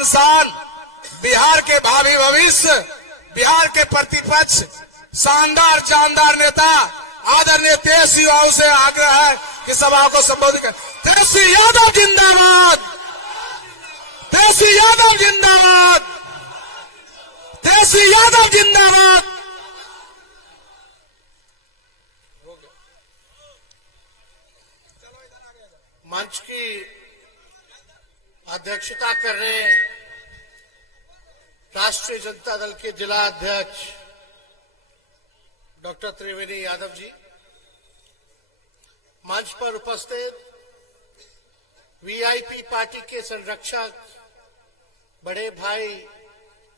महान शान, बिहार के भावी भविष्य, बिहार के प्रतिपक्ष, शानदार जानदार नेता आदरणीय तेजस्वी यादव से आग्रह है कि सभा को संबोधित कर। तेजस्वी यादव जिंदाबाद, तेजस्वी यादव जिंदाबाद, तेजस्वी यादव जिंदाबाद। मंच की अध्यक्षता कर रहे हैं राष्ट्रीय जनता दल के जिला अध्यक्ष डॉक्टर त्रिवेणी यादव जी। मंच पर उपस्थित वीआईपी पार्टी के संरक्षक बड़े भाई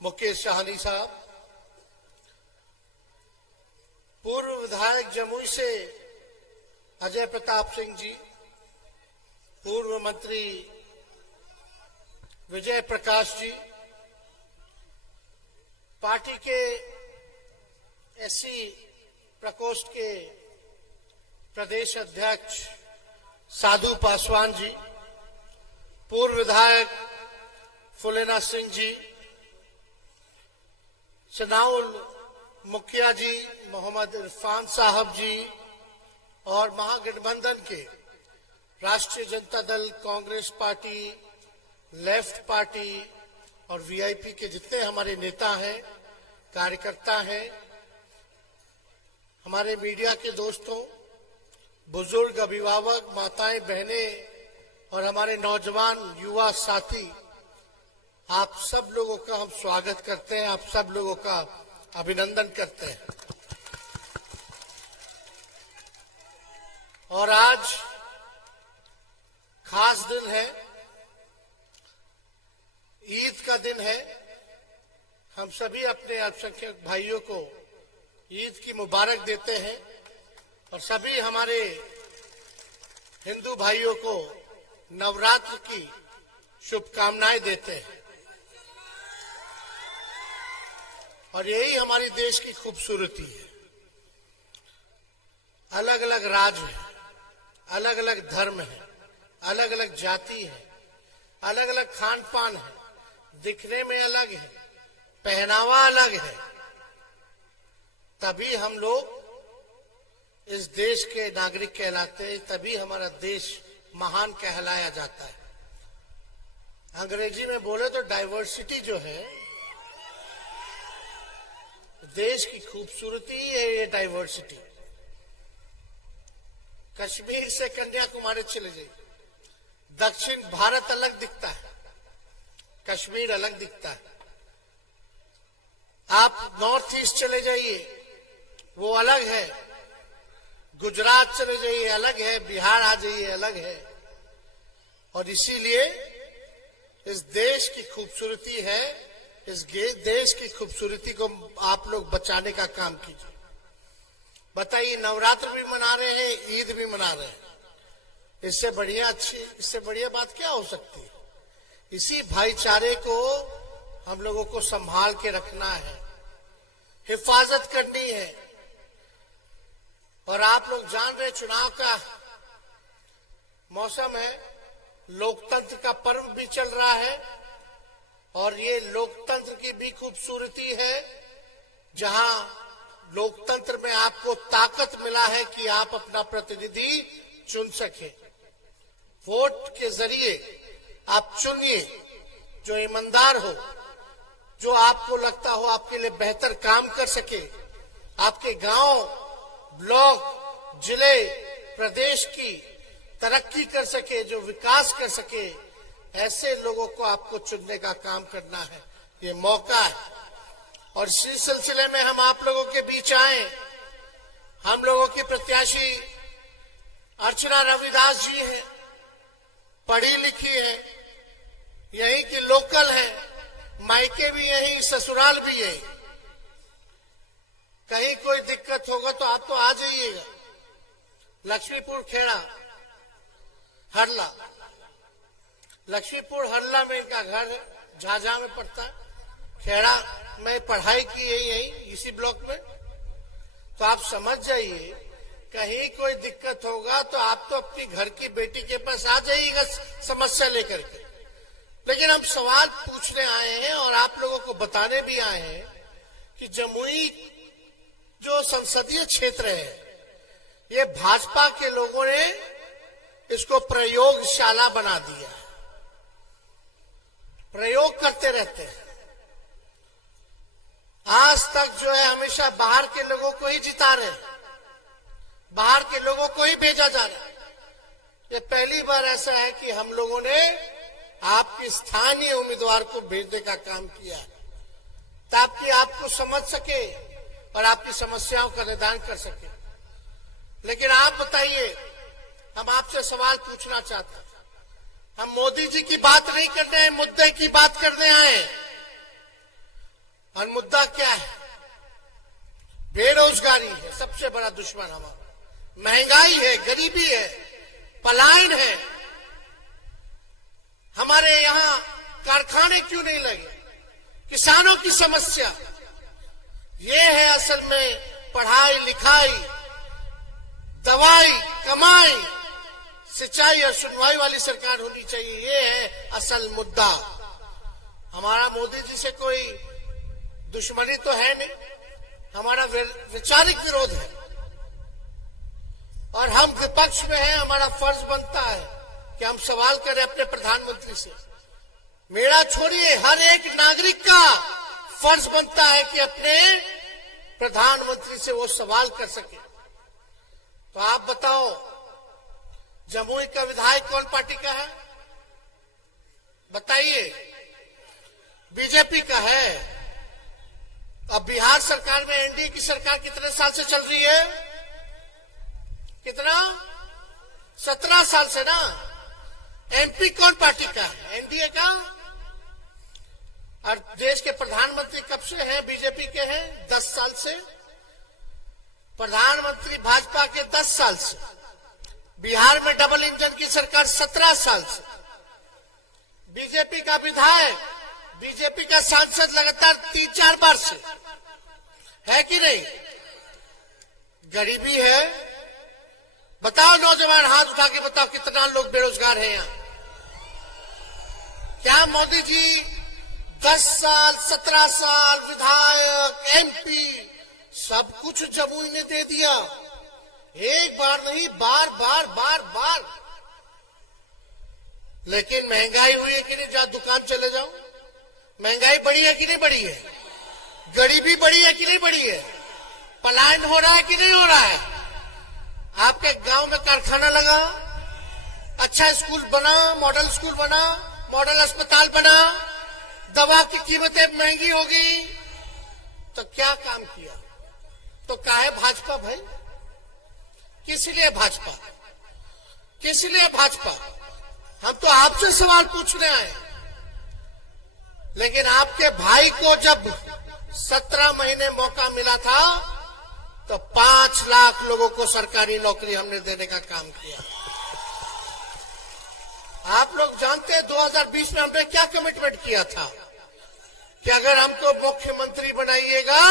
मुकेश साहनी साहब, पूर्व विधायक जमुई से अजय प्रताप सिंह जी, पूर्व मंत्री विजय प्रकाश जी, पार्टी के एससी प्रकोष्ठ के प्रदेश अध्यक्ष साधु पासवान जी, पूर्व विधायक फुलेना सिंह जी, सनाउल मुखिया जी, मोहम्मद इरफान साहब जी और महागठबंधन के राष्ट्रीय Janata Dal, Congress party, left party और वीआईपी के जितने हमारे नेता हैं, कार्यकर्ता हैं, हमारे मीडिया के दोस्तों, बुजुर्ग, अभिभावक, माताएं, बहनें और हमारे नौजवान युवा साथी, आप सब लोगों का हम स्वागत करते हैं, आप सब लोगों का अभिनंदन करते हैं। और आज खास दिन है, ईद का दिन है। हम सभी अपने अल्पसंख्यक भाइयों को ईद की मुबारक देते हैं और सभी हमारे हिंदू भाइयों को नवरात्र की शुभकामनाएं देते हैं। और यही हमारी देश की खूबसूरती है। अलग अलग राज्य है, अलग अलग धर्म है, अलग अलग जाति है, अलग अलग खान पान है, दिखने में अलग है, पहनावा अलग है, तभी हम लोग इस देश के नागरिक कहलाते हैं, तभी हमारा देश महान कहलाया जाता है। अंग्रेजी में बोले तो डाइवर्सिटी जो है, देश की खूबसूरती है ये डाइवर्सिटी। कश्मीर से कन्याकुमारी चले जाइए, दक्षिण भारत अलग दिखता है, कश्मीर अलग दिखता है। आप नॉर्थ ईस्ट चले जाइए, वो अलग है, गुजरात चले जाइए अलग है, बिहार आ जाइए अलग है। और इसीलिए इस देश की खूबसूरती है, इस देश की खूबसूरती को आप लोग बचाने का काम कीजिए। बताइए, नवरात्र भी मना रहे हैं, ईद भी मना रहे हैं, इससे बढ़िया बात क्या हो सकती है? इसी भाईचारे को हम लोगों को संभाल के रखना है, हिफाजत करनी है। और आप लोग जान रहे, चुनाव का मौसम है, लोकतंत्र का पर्व भी चल रहा है और ये लोकतंत्र की भी खूबसूरती है, जहां लोकतंत्र में आपको ताकत मिला है कि आप अपना प्रतिनिधि चुन सके। वोट के जरिए आप चुनिए जो ईमानदार हो, जो आपको लगता हो आपके लिए बेहतर काम कर सके, आपके गांव, ब्लॉक, जिले, प्रदेश की तरक्की कर सके, जो विकास कर सके, ऐसे लोगों को आपको चुनने का काम करना है। ये मौका है और इसी सिलसिले में हम आप लोगों के बीच आए। हम लोगों की प्रत्याशी अर्चना रविदास जी हैं, पढ़ी लिखी है, यहीं की लोकल है, मायके भी यहीं, ससुराल भी यहीं। कहीं कोई दिक्कत होगा तो आप तो आ जाइएगा। लक्ष्मीपुर खेड़ा हरला, लक्ष्मीपुर हरला में इनका घर है, झाझा में पड़ता है। खेड़ा में पढ़ाई की है यही इसी ब्लॉक में। तो आप समझ जाइए, कहीं कोई दिक्कत होगा तो आप तो अपनी घर की बेटी के पास आ जाइएगा समस्या लेकर के। लेकिन हम सवाल पूछने आए हैं और आप लोगों को बताने भी आए हैं कि जमुई जो संसदीय क्षेत्र है, ये भाजपा के लोगों ने इसको प्रयोगशाला बना दिया है। प्रयोग करते रहते हैं। आज तक जो है हमेशा बाहर के लोगों को ही जिता रहे हैं, बाहर के लोगों को ही भेजा जा रहा है। ये पहली बार ऐसा है कि हम लोगों ने आपकी स्थानीय उम्मीदवार को भेजने का काम किया है, ताकि आपको समझ सके और आपकी समस्याओं का निदान कर सके। लेकिन आप बताइए, हम आपसे सवाल पूछना चाहते हैं। हम मोदी जी की बात नहीं करने आए, मुद्दे की बात करने आए। और मुद्दा क्या है? बेरोजगारी है सबसे बड़ा दुश्मन हमारा, महंगाई है, गरीबी है, पलायन है। हमारे यहां कारखाने क्यों नहीं लगे? किसानों की समस्या ये है। असल में पढ़ाई लिखाई, दवाई, कमाई, सिंचाई और सुनवाई वाली सरकार होनी चाहिए। ये है असल मुद्दा। हमारा मोदी जी से कोई दुश्मनी तो है नहीं, हमारा वैचारिक विरोध है और हम विपक्ष में हैं। हमारा फर्ज बनता है कि हम सवाल करें अपने प्रधानमंत्री से। मेरा छोड़िए, हर एक नागरिक का फर्ज बनता है कि अपने प्रधानमंत्री से वो सवाल कर सके। तो आप बताओ, जमुई का विधायक कौन पार्टी का है? बताइए। बीजेपी का है। अब बिहार सरकार में एनडीए की सरकार कितने साल से चल रही है? कितना? 17 साल से ना। एमपी कौन पार्टी का है? एनडीए का। और देश के प्रधानमंत्री कब से हैं? बीजेपी के हैं 10 साल से। प्रधानमंत्री भाजपा के 10 साल से। बिहार में डबल इंजन की सरकार 17 साल से। बीजेपी का विधायक, बीजेपी का सांसद लगातार 3-4 बार से, है कि नहीं? गरीबी है। बताओ नौजवान, हाथ उठा के बताओ कितना लोग बेरोजगार हैं यहां। क्या मोदी जी 10 साल, 17 साल विधायक, एमपी सब कुछ जमुई ने दे दिया? एक बार नहीं, बार बार बार बार। लेकिन महंगाई हुई है कि नहीं? जहां दुकान चले जाओ, महंगाई बढ़ी है कि नहीं बढ़ी है? गरीबी बढ़ी है कि नहीं बढ़ी है? पलायन हो रहा है कि नहीं हो रहा है? आपके गांव में कारखाना लगा, अच्छा स्कूल बना, मॉडल स्कूल बना, मॉडल अस्पताल बना, दवा की कीमतें महंगी हो गई, तो क्या काम किया? तो काहे भाजपा भाई? किस लिए भाजपा? किस लिए भाजपा? हम तो आपसे सवाल पूछने आए। लेकिन आपके भाई को जब 17 महीने मौका मिला था तो 5 लाख लोगों को सरकारी नौकरी हमने देने का काम किया। आप लोग जानते हैं 2020 में हमने क्या कमिटमेंट किया था कि अगर हमको मुख्यमंत्री बनाइएगा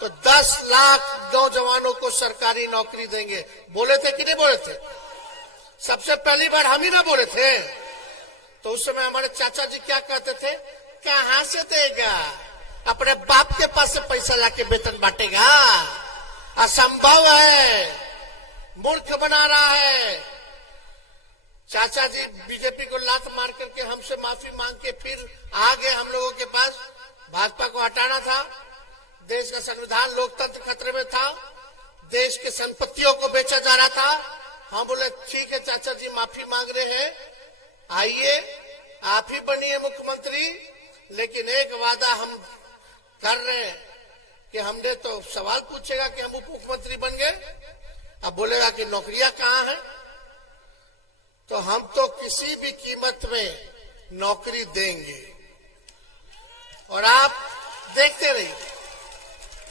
तो 10 लाख नौजवानों को सरकारी नौकरी देंगे। बोले थे कि नहीं बोले थे? सबसे पहली बार हम ही ना बोले थे। तो उस समय हमारे चाचा जी क्या कहते थे? कहां से देगा? अपने बाप के पास से पैसा लाके वेतन बांटेगा? असंभव है, मूर्ख बना रहा है। चाचा जी बीजेपी को लात मार करके हमसे माफी मांग के फिर आ गए हम लोगों के पास। भाजपा को हटाना था, देश का संविधान लोकतंत्र खतरे में था, देश की संपत्तियों को बेचा जा रहा था। हम बोले ठीक है चाचा जी, माफी मांग रहे हैं, आइए आप ही बनिए मुख्यमंत्री। लेकिन एक वादा हम कर रहे हैं कि हमने तो सवाल पूछेगा कि हम उप मुख्यमंत्री बन गए, अब बोलेगा कि नौकरियां कहां हैं? तो हम तो किसी भी कीमत में नौकरी देंगे। और आप देखते रहिए।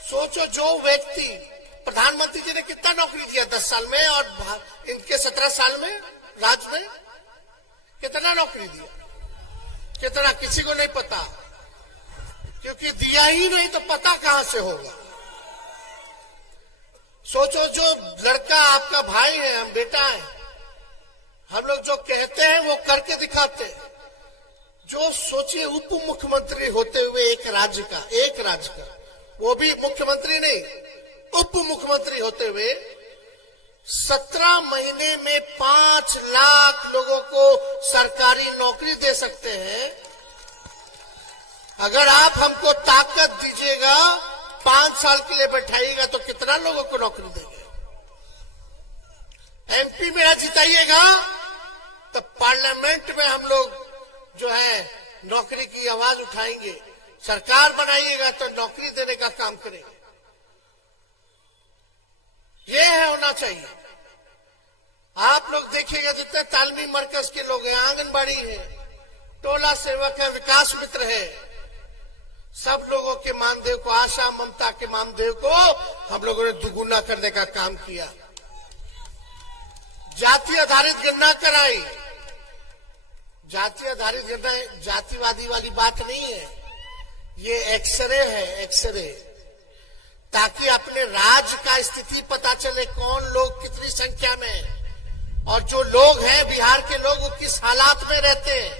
सोचो, जो व्यक्ति, प्रधानमंत्री जी ने कितना नौकरी दिया 10 साल में, और इनके 17 साल में राज में कितना नौकरी दिया? कितना? किसी को नहीं पता, क्योंकि दिया ही नहीं तो पता कहां से होगा। सोचो, जो लड़का आपका भाई है, हम बेटा है, हम लोग जो कहते हैं वो करके दिखाते हैं। जो सोचिए उप मुख्यमंत्री होते हुए एक राज्य का वो भी मुख्यमंत्री नहीं, उप मुख्यमंत्री होते हुए 17 महीने में 5 लाख लोगों को सरकारी नौकरी दे सकते हैं। अगर आप हमको ताकत दीजिएगा, 5 साल के लिए बैठाइएगा तो कितना लोगों को नौकरी देंगे? एमपी मेरा जिताइएगा तो पार्लियामेंट में हम लोग जो है नौकरी की आवाज उठाएंगे, सरकार बनाइएगा तो नौकरी देने का काम करेंगे। ये है होना चाहिए। आप लोग देखिएगा जितने तालमी मरकज के लोग हैं, आंगनबाड़ी है, टोला सेवक है, विकास मित्र है, सब लोगों के मानदेय को, आशा ममता के मानदेय को हम लोगों ने दुगुना करने का काम किया। जाति आधारित गणना कराई। जाति आधारित गणना जातिवादी वाली बात नहीं है, ये एक्सरे है, एक्सरे, ताकि अपने राज्य का स्थिति पता चले, कौन लोग कितनी संख्या में, और जो लोग हैं बिहार के लोग वो किस हालात में रहते हैं,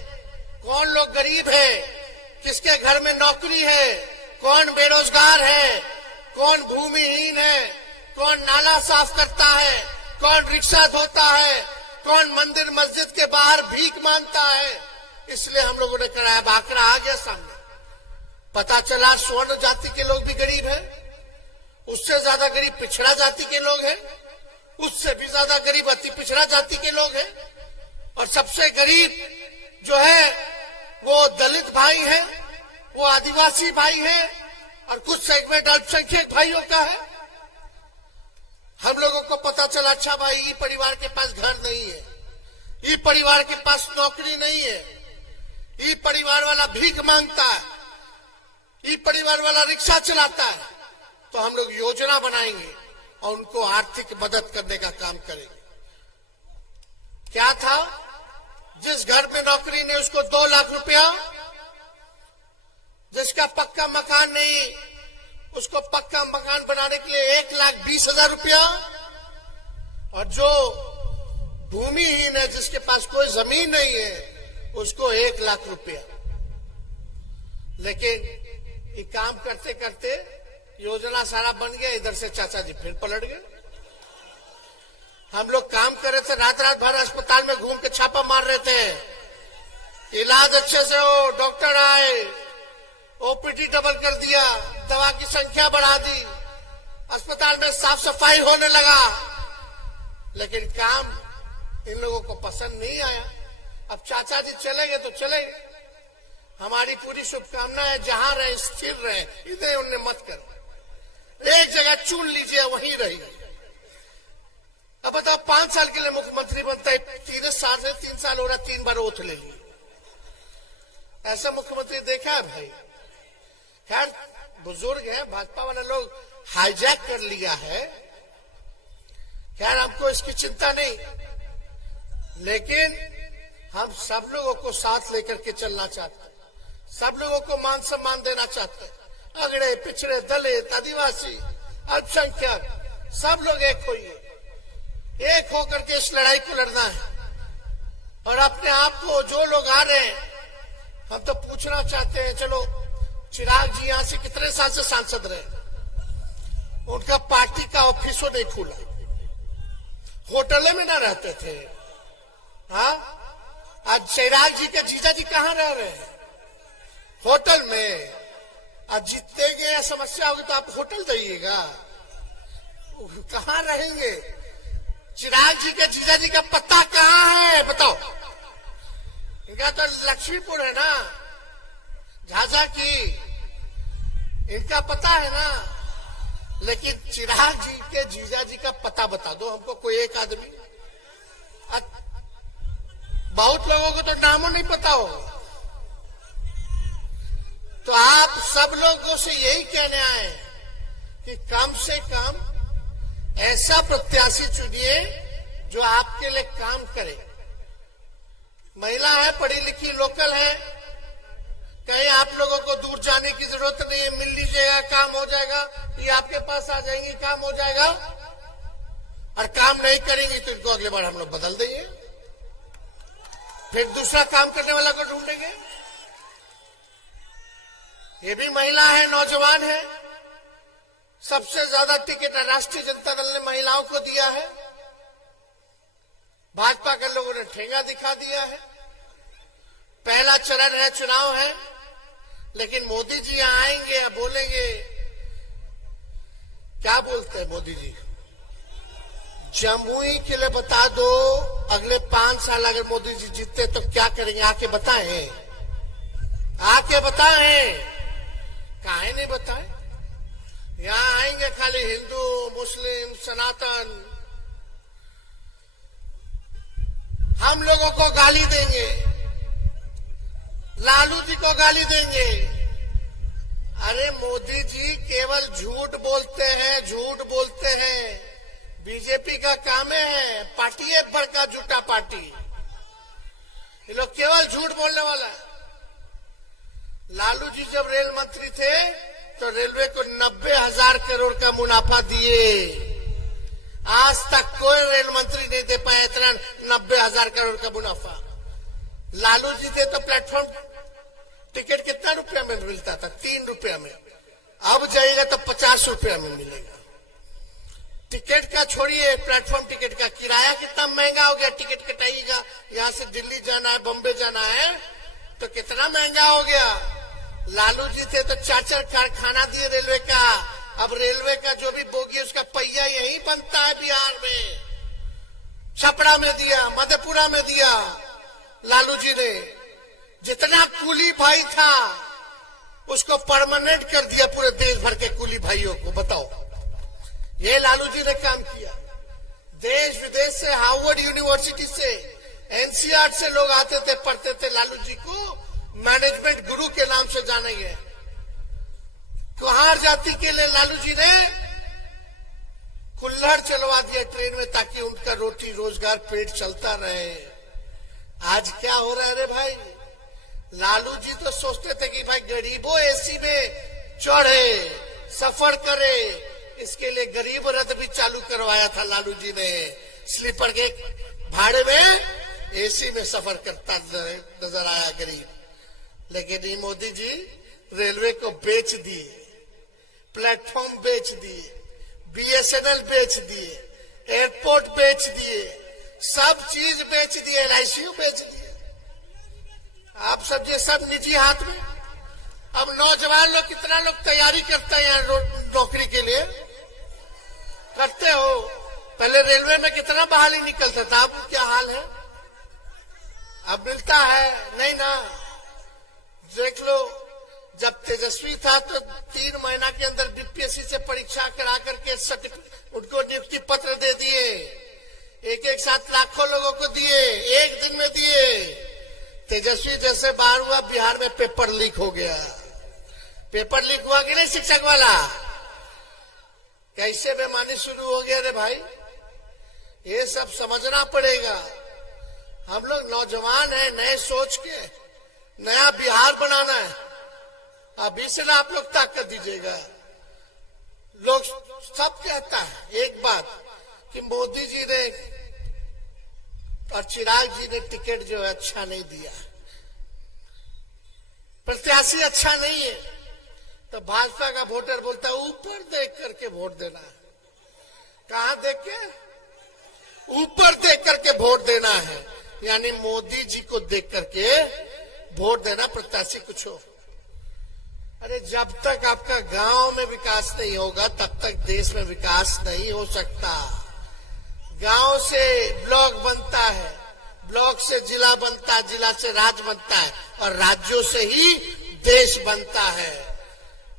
कौन लोग गरीब है, किसके घर में नौकरी है, कौन बेरोजगार है, कौन भूमिहीन है, कौन नाला साफ करता है, कौन रिक्शा धोता है, कौन मंदिर मस्जिद के बाहर भीख मांगता है। इसलिए हम लोगों ने कराया, आंकड़ा आ गया सामने, पता चला स्वर्ण जाति के लोग भी गरीब है, उससे ज्यादा गरीब पिछड़ा जाति के लोग हैं, उससे भी ज्यादा गरीब अति पिछड़ा जाति के लोग हैं, और सबसे गरीब जो है वो दलित भाई है, वो आदिवासी भाई है, और कुछ सेगमेंट अल्पसंख्यक भाइयों का है। हम लोगों को पता चला, अच्छा भाई ये परिवार के पास घर नहीं है, ये परिवार के पास नौकरी नहीं है, ये परिवार वाला भीख मांगता है, ये परिवार वाला रिक्शा चलाता है, तो हम लोग योजना बनाएंगे और उनको आर्थिक मदद करने का काम करेंगे। क्या था, जिस घर में नौकरी नहीं उसको 2 लाख रुपया, जिसका पक्का मकान नहीं उसको पक्का मकान बनाने के लिए 1,20,000 रुपया, और जो भूमिहीन है, जिसके पास कोई जमीन नहीं है, उसको 1 लाख रुपया। लेकिन ये काम करते करते योजना सारा बन गया, इधर से चाचा जी फिर पलट गए। हम लोग काम कर रहे थे, रात रात भर अस्पताल में घूम के छापा मार रहे थे, इलाज अच्छे से हो, डॉक्टर आए, ओपीडी डबल कर दिया, दवा की संख्या बढ़ा दी, अस्पताल में साफ सफाई होने लगा, लेकिन काम इन लोगों को पसंद नहीं आया। अब चाचा जी चले गए तो चले गए, हमारी पूरी शुभकामना है जहां रहे स्थिर रहे, इधर उन्हें मत करो, एक जगह चुन लीजिए वहीं रहिए। अब बताओ 5 साल के लिए मुख्यमंत्री बनता है, 3 साल से 3 साल हो रहा, 3 बार ओथ ले ली। ऐसा मुख्यमंत्री देखा है भाई? खैर बुजुर्ग है, भाजपा वाले लोग हाईजैक कर लिया है, खैर हमको इसकी चिंता नहीं, लेकिन हम सब लोगों को साथ लेकर के चलना चाहते हैं, सब लोगों को मान सम्मान देना चाहते हैं। अगड़े पिछड़े दलित आदिवासी अल्पसंख्यक सब लोग एक होइए, एक होकर के इस लड़ाई को लड़ना है। और अपने आप को जो लोग आ रहे हैं, हम तो पूछना चाहते हैं, चलो चिराग जी यहां से कितने साल से सांसद रहे, उनका पार्टी का ऑफिसों नहीं खुला, होटल में ना रहते थे। हाँ, आज चिराग जी के जीजा जी कहां रह रहे हैं? होटल में। आज जीतते गए समस्या होगी तो आप होटल जाइएगा, कहां रहेंगे? चिराग जी के जीजा जी का पता कहां है बताओ? इनका तो लक्ष्मीपुर है ना, झाझा की, इनका पता है ना, लेकिन चिराग जी के जीजा जी का पता बता दो हमको, कोई एक आदमी। बहुत लोगों को तो नामों नहीं पता होगा। तो आप सब लोगों से यही कहने आए कि कम से कम ऐसा प्रत्याशी चुनिए जो आपके लिए काम करे। महिला है, पढ़ी लिखी, लोकल है, कहीं आप लोगों को दूर जाने की जरूरत नहीं है, मिल लीजिएगा, काम हो जाएगा, ये आपके पास आ जाएंगे, काम हो जाएगा। और काम नहीं करेंगे तो इनको अगले बार हम लोग बदल देंगे, फिर दूसरा काम करने वाला को ढूंढेंगे। ये भी महिला है, नौजवान है। सबसे ज्यादा टिकट राष्ट्रीय जनता दल ने महिलाओं को दिया है। भाजपा के लोगों ने ठेंगा दिखा दिया है। पहला चरण है, चुनाव है, लेकिन मोदी जी यहां आएंगे या बोलेंगे, क्या बोलते हैं मोदी जी, जमुई के लिए बता दो अगले 5 साल अगर मोदी जी जीतते तो क्या करेंगे, आके बताएं, आके बताएं। काहे नहीं बताएं? यहां आएंगे खाली हिंदू, मुस्लिम, सनातन, हम लोगों को गाली देंगे, लालू जी को गाली देंगे। अरे मोदी जी केवल झूठ बोलते हैं, झूठ बोलते हैं। बीजेपी का काम है, पार्टी है बड़का झूठा पार्टी, ये लोग केवल झूठ बोलने वाला है। लालू जी जब रेल मंत्री थे तो रेलवे को 90,000 करोड़ का मुनाफा दिए। आज तक कोई रेल मंत्री नहीं दे पाया इतना 90,000 करोड़ का मुनाफा। लालू जी थे तो प्लेटफॉर्म टिकट कितना रुपया में मिलता था? 3 रुपया में। अब जाएगा तो 50 रुपया में मिलेगा। टिकट का छोड़िए, प्लेटफॉर्म टिकट का किराया कितना महंगा हो गया। टिकट कटाइएगा, यहाँ से दिल्ली जाना है, बम्बे जाना है तो कितना महंगा हो गया। लालू जी थे तो 4 कारखाना दिए रेलवे का। अब रेलवे का जो भी बोगी उसका पहिया यही बनता है बिहार में। छपरा में दिया, मधेपुरा में दिया लालू जी ने। जितना कुली भाई था उसको परमानेंट कर दिया पूरे देश भर के कुली भाइयों को। बताओ, ये लालू जी ने काम किया। देश विदेश से, हार्वर्ड यूनिवर्सिटी से, एनसीआर से लोग आते थे, पढ़ते थे। लालू जी को मैनेजमेंट गुरु के नाम से जाने गए। तो हर जाति के लिए लालू जी ने कुल्हड़ चलवा दिया ट्रेन में ताकि उनका रोटी रोजगार पेट चलता रहे। आज क्या हो रहा है रे भाई? लालू जी तो सोचते थे कि भाई गरीबों एसी में चढ़े, सफर करे। इसके लिए गरीब रथ भी चालू करवाया था लालू जी ने। स्लीपर के भाड़े में एसी में सफर करता नजर आया गरीब। लेकिन ये मोदी जी रेलवे को बेच दिए, प्लेटफॉर्म बेच दिए, बीएसएनएल बेच दिए, एयरपोर्ट बेच दिए, सब चीज बेच दिए, एलआईसी बेच दिए। आप सब ये सब निजी हाथ में। अब नौजवान लोग, कितना लोग तैयारी करते हैं यहाँ नौकरी के लिए? करते हो। पहले रेलवे में कितना बहाली निकलता था, अब क्या हाल है? अब मिलता है नहीं ना? देख लो, जब तेजस्वी था तो 3 महीना के अंदर बीपीएससी से परीक्षा करा करके सर्टिफिकेट उनको नियुक्ति पत्र दे दिए। एक साथ लाखों लोगों को दिए, एक दिन में दिए। तेजस्वी जैसे बार हुआ, बिहार में पेपर लीक हो गया। पेपर लीक हुआ कि नहीं शिक्षक वाला? कैसे बेईमानी शुरू हो गया रे भाई? ये सब समझना पड़ेगा। हम लोग नौजवान हैं, नए सोच के नया बिहार बनाना है। अभी से ना आप लोग ताकत दीजिएगा। लोग सब कहता है एक बात कि मोदी जी ने और चिराग जी ने टिकट जो है अच्छा नहीं दिया, प्रत्याशी अच्छा नहीं है। तो भाजपा का वोटर बोलता है ऊपर देख करके वोट देना है। कहां देख के? ऊपर देख करके वोट देना है, यानी मोदी जी को देख करके वोट देना, प्रत्याशी कुछ हो। अरे जब तक आपका गांव में विकास नहीं होगा तब तक देश में विकास नहीं हो सकता। गांव से ब्लॉक बनता है, ब्लॉक से जिला बनता है, जिला से राज्य बनता है, और राज्यों से ही देश बनता है।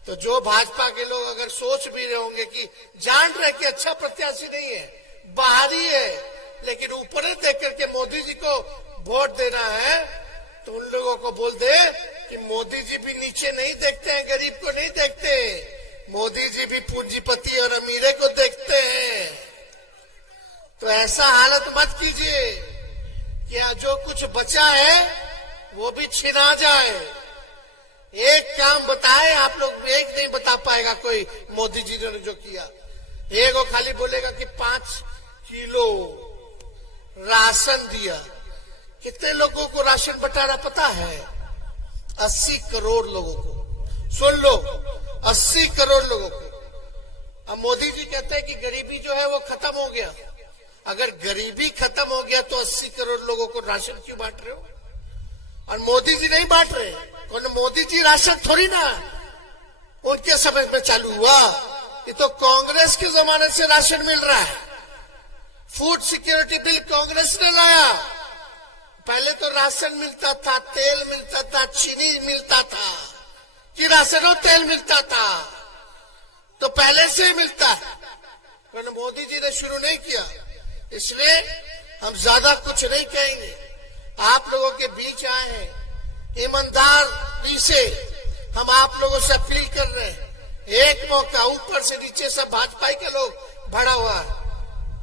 तो जो भाजपा के लोग अगर सोच भी रहे होंगे कि जान रहे कि अच्छा प्रत्याशी नहीं है, बाहरी है, लेकिन ऊपर देख करके मोदी जी को वोट देना है, तो उन लोगों को बोल दे कि मोदी जी भी नीचे नहीं देखते हैं, गरीब को नहीं देखते। मोदी जी भी पूंजीपति और अमीरे को देखते हैं। तो ऐसा हालत मत कीजिए कि जो कुछ बचा है वो भी छिना जाए। एक काम बताए आप लोग, एक नहीं बता पाएगा कोई मोदी जी ने जो किया। एक वो खाली बोलेगा कि 5 किलो राशन दिया। कितने लोगों को राशन बंटाना पता है? 80 करोड़ लोगों को। सुन लो, 80 करोड़ लोगों को। अब मोदी जी कहते हैं कि गरीबी जो है वो खत्म हो गया। अगर गरीबी खत्म हो गया तो 80 करोड़ लोगों को राशन क्यों बांट रहे हो? और मोदी जी नहीं बांट रहे, कौन? मोदी जी राशन थोड़ी ना उनके समय में चालू हुआ, ये तो कांग्रेस के जमाने से राशन मिल रहा है। फूड सिक्योरिटी बिल कांग्रेस ने लाया। पहले तो राशन मिलता था, तेल मिलता था, चीनी मिलता था, कि राशन और तेल मिलता था, तो पहले से ही मिलता है। तो मोदी जी ने शुरू नहीं किया, इसलिए हम ज्यादा कुछ नहीं कहेंगे। आप लोगों के बीच आए हैं, ईमानदारी से हम आप लोगों से अपील कर रहे हैं। एक मौका, ऊपर से नीचे सब भाजपा के लोग भरा हुआ है,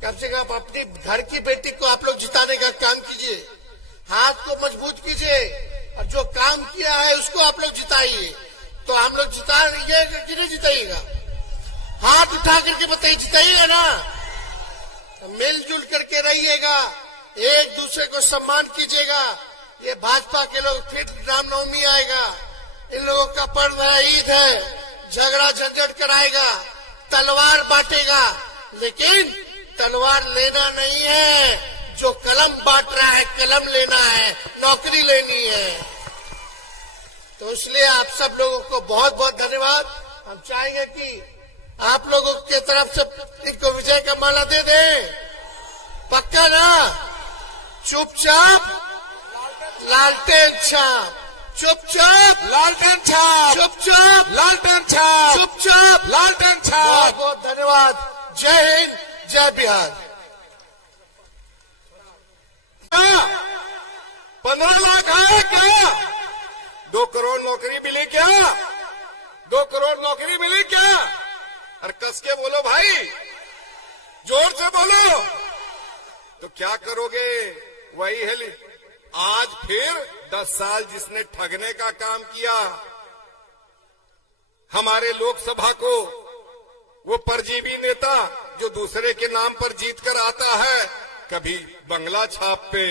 कम से कम अपनी घर की बेटी को आप लोग जिताने का काम कीजिए, हाथ को मजबूत कीजिए, और जो काम किया है उसको आप लोग जिताइए। तो हम लोग जिताइएगा कि नहीं जिताइएगा? हाथ उठा करके बताइए, जिताइएगा ना? मिलजुल करके रहिएगा, एक दूसरे को सम्मान कीजिएगा। ये भाजपा के लोग, फिर रामनवमी आएगा, इन लोगों का पर्व है, ईद है, झगड़ा झंझट कराएगा, तलवार बांटेगा, लेकिन तलवार लेना नहीं है। जो कलम बांट रहा है, कलम लेना है, नौकरी लेनी है। तो इसलिए आप सब लोगों को बहुत बहुत धन्यवाद। हम चाहेंगे कि आप लोगों के तरफ से इनको विजय का माला दे दें, पक्का ना? चुपचाप लालटेन छाप, चुपचाप लालटेन छाप, चुपचाप लालटेन छाप, चुपचाप लालटेन बहुत छाप। बहुत धन्यवाद। जय हिंद, जय बिहार। 15 लाख आए क्या? 2 करोड़ नौकरी मिली क्या? 2 करोड़ नौकरी मिली क्या? अरे कस के बोलो भाई, जोर से बोलो। तो क्या करोगे? वही है आज फिर 10 साल जिसने ठगने का काम किया हमारे लोकसभा को, वो परजीवी नेता जो दूसरे के नाम पर जीत कर आता है, कभी बंगला छाप पे,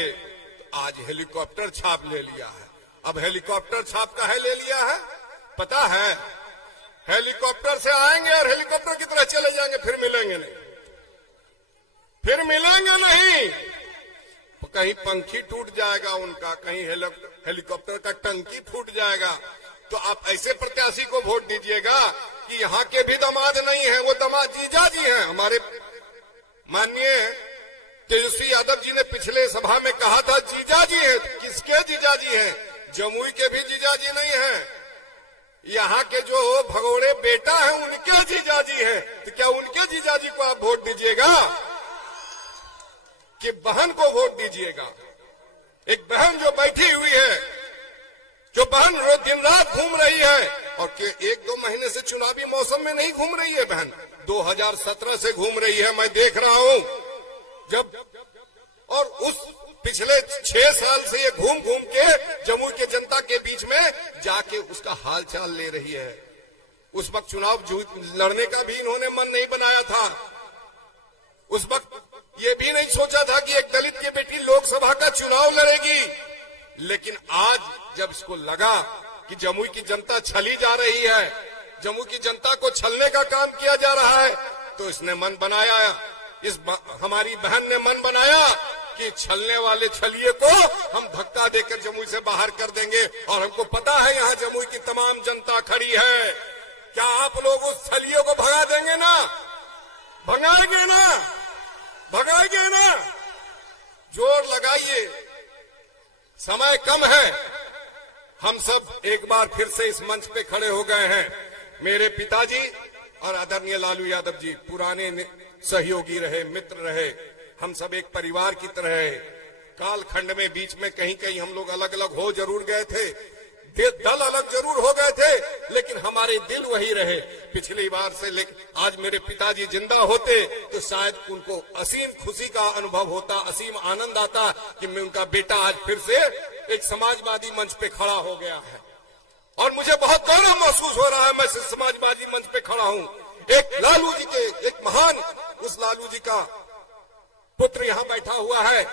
आज हेलीकॉप्टर छाप ले लिया है। अब हेलीकॉप्टर छाप काहे ले लिया है पता है? हेलीकॉप्टर से आएंगे और हेलीकॉप्टर की तरह चले जाएंगे, फिर मिलेंगे नहीं, फिर मिलेंगे नहीं। कहीं पंखी टूट जाएगा उनका, कहीं हेलीकॉप्टर का टंकी फूट जाएगा। तो आप ऐसे प्रत्याशी को वोट दीजिएगा कि यहाँ के भी दामाद नहीं है, वो दामाद जीजा जी हैं। हमारे माननीय तेजस्वी यादव जी ने पिछले सभा में कहा था जीजा जी है। किसके जीजा जी हैं? जमुई के भी जीजा जी नहीं है, यहाँ के जो भगोड़े बेटा है उनके जीजा जी है। तो क्या उनके जीजा जी को आप वोट दीजिएगा कि बहन को वोट दीजिएगा? एक बहन जो बैठी हुई है, जो बहन रोज दिन रात घूम रही है, और के 1-2 महीने से चुनावी मौसम में नहीं घूम रही है बहन, 2017 से घूम रही है, मैं देख रहा हूं जब, और उस पिछले 6 साल से ये घूम घूम के जमुई के जनता के बीच में जाके उसका हाल चाल ले रही है। उस वक्त चुनाव लड़ने का भी इन्होंने मन नहीं बनाया था। उस वक्त ये भी नहीं सोचा था कि एक दलित की बेटी लोकसभा का चुनाव लड़ेगी। लेकिन आज जब इसको लगा कि जमुई की जनता छली जा रही है, जमुई की जनता को छलने का काम किया जा रहा है, तो इसने मन बनाया, हमारी बहन ने मन बनाया कि छलने वाले छलिए को हम धक्का देकर जमुई से बाहर कर देंगे। और हमको पता है यहाँ जमुई की तमाम जनता खड़ी है। क्या आप लोग उस छलिए को भगा देंगे ना? भगाएंगे ना? भगाएंगे ना? जोर लगाइए, समय कम है। हम सब एक बार फिर से इस मंच पे खड़े हो गए हैं। मेरे पिताजी और आदरणीय लालू यादव जी पुराने सहयोगी रहे, मित्र रहे, हम सब एक परिवार की तरह है। कालखंड में बीच में कहीं कहीं हम लोग अलग अलग हो जरूर गए थे, दल अलग जरूर हो गए थे, लेकिन हमारे दिल वही रहे पिछली बार से। लेकिन आज मेरे पिताजी जिंदा होते तो शायद उनको असीम खुशी का अनुभव होता, असीम आनंद आता कि मैं उनका बेटा आज फिर से एक समाजवादी मंच पे खड़ा हो गया है। और मुझे बहुत गौरव महसूस हो रहा है, मैं समाजवादी मंच पे खड़ा हूं। एक लालू जी के, एक महान उस लालू जी का पुत्र यहाँ बैठा हुआ है,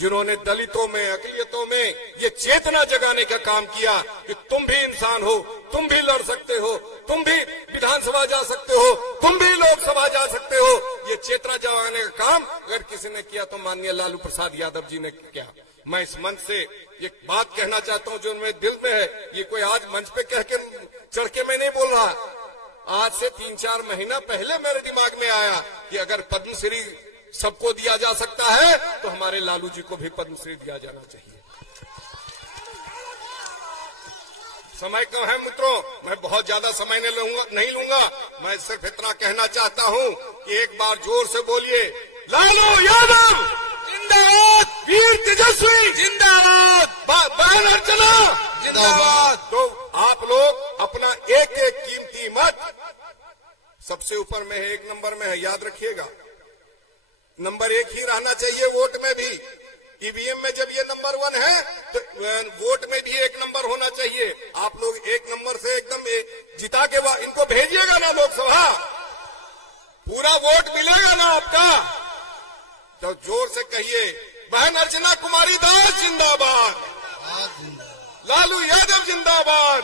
जिन्होंने दलितों में, अकलियतों में ये चेतना जगाने का काम किया कि तुम भी इंसान हो, तुम भी लड़ सकते हो, तुम भी विधानसभा जा सकते हो, तुम भी लोकसभा जा सकते हो। ये चेतना जगाने का काम अगर किसी ने किया तो माननीय लालू प्रसाद यादव जी ने किया। मैं इस मंच से एक बात कहना चाहता हूं जो मेरे दिल में है। ये कोई आज मंच पे कह के चढ़ के मैं नहीं बोल रहा। आज से 3-4 महीना पहले मेरे दिमाग में आया कि अगर पद्मश्री सबको दिया जा सकता है तो हमारे लालू जी को भी पद्मश्री दिया जाना चाहिए। समय कम है मित्रों, मैं बहुत ज्यादा समय नहीं लूंगा। मैं सिर्फ इतना कहना चाहता हूं कि एक बार जोर से बोलिए, लालू यादव जिंदाबाद, वीर तेजस्वी जिंदाबाद, बहन अर्चना जिंदाबाद। तो आप लोग अपना एक एक कीमती मत सबसे ऊपर में है, 1 नंबर में है, याद रखिएगा। नंबर 1 ही रहना चाहिए वोट में भी। ईवीएम में जब ये नंबर 1 है तो वोट में भी 1 नंबर होना चाहिए। आप लोग 1 नंबर से एकदम जिता के इनको भेजिएगा ना लोकसभा, पूरा वोट मिलेगा ना आपका। तो जोर से कहिए, बहन अर्चना कुमारी दास जिंदाबाद, लालू यादव जिंदाबाद,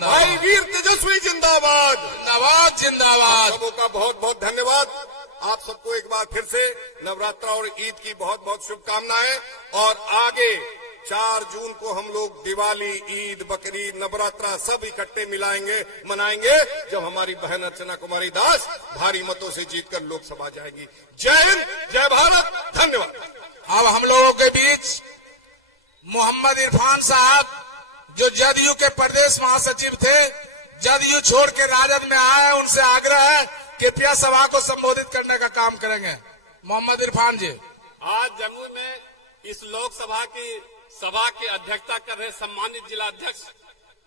भाई वीर तेजस्वी जिंदाबाद, जिंदाबाद, जिंदाबाद। सबों का बहुत बहुत धन्यवाद। आप सबको एक बार फिर से नवरात्र और ईद की बहुत बहुत शुभकामनाएं। और आगे 4 जून को हम लोग दिवाली, ईद, बकरीद, नवरात्रा सब इकट्ठे मनाएंगे जब हमारी बहन अर्चना कुमारी दास भारी मतों से जीतकर लोकसभा जाएगी। जय हिंद, जय भारत, धन्यवाद। अब हम लोगों के बीच मोहम्मद इरफान साहब जो जदयू के प्रदेश महासचिव थे, जदयू छोड़ के राजद में आए, उनसे आग्रह है कि कृपया सभा को संबोधित करने का काम करेंगे। मोहम्मद इरफान जी। आज जम्मू में इस लोकसभा की सभा की अध्यक्षता कर रहे सम्मानित जिला अध्यक्ष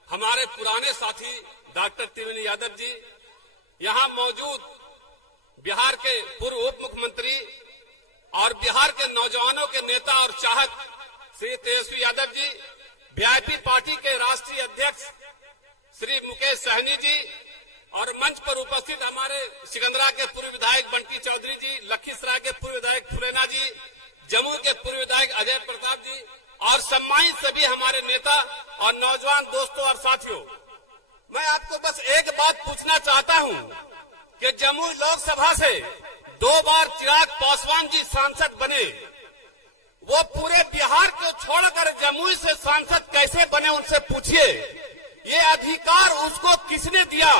हमारे पुराने साथी डॉक्टर त्रिवेणी यादव जी, यहां मौजूद बिहार के पूर्व उप मुख्यमंत्री और बिहार के नौजवानों के नेता और चाहक श्री तेजस्वी यादव जी, वीआईपी पार्टी के राष्ट्रीय अध्यक्ष श्री मुकेश सहनी जी और मंच पर उपस्थित हमारे सिकंदरा के पूर्व विधायक बंटी चौधरी जी, लखीसराय के पूर्व विधायक फुलेना जी, जम्मू के पूर्व विधायक अजय प्रताप जी और सम्मानित सभी हमारे नेता और नौजवान दोस्तों और साथियों, मैं आपको बस एक बात पूछना चाहता हूं कि जम्मू लोकसभा से 2 बार चिराग पासवान जी सांसद बने, वो पूरे बिहार को छोड़कर जमुई से सांसद कैसे बने उनसे पूछिए। ये अधिकार उसको किसने दिया?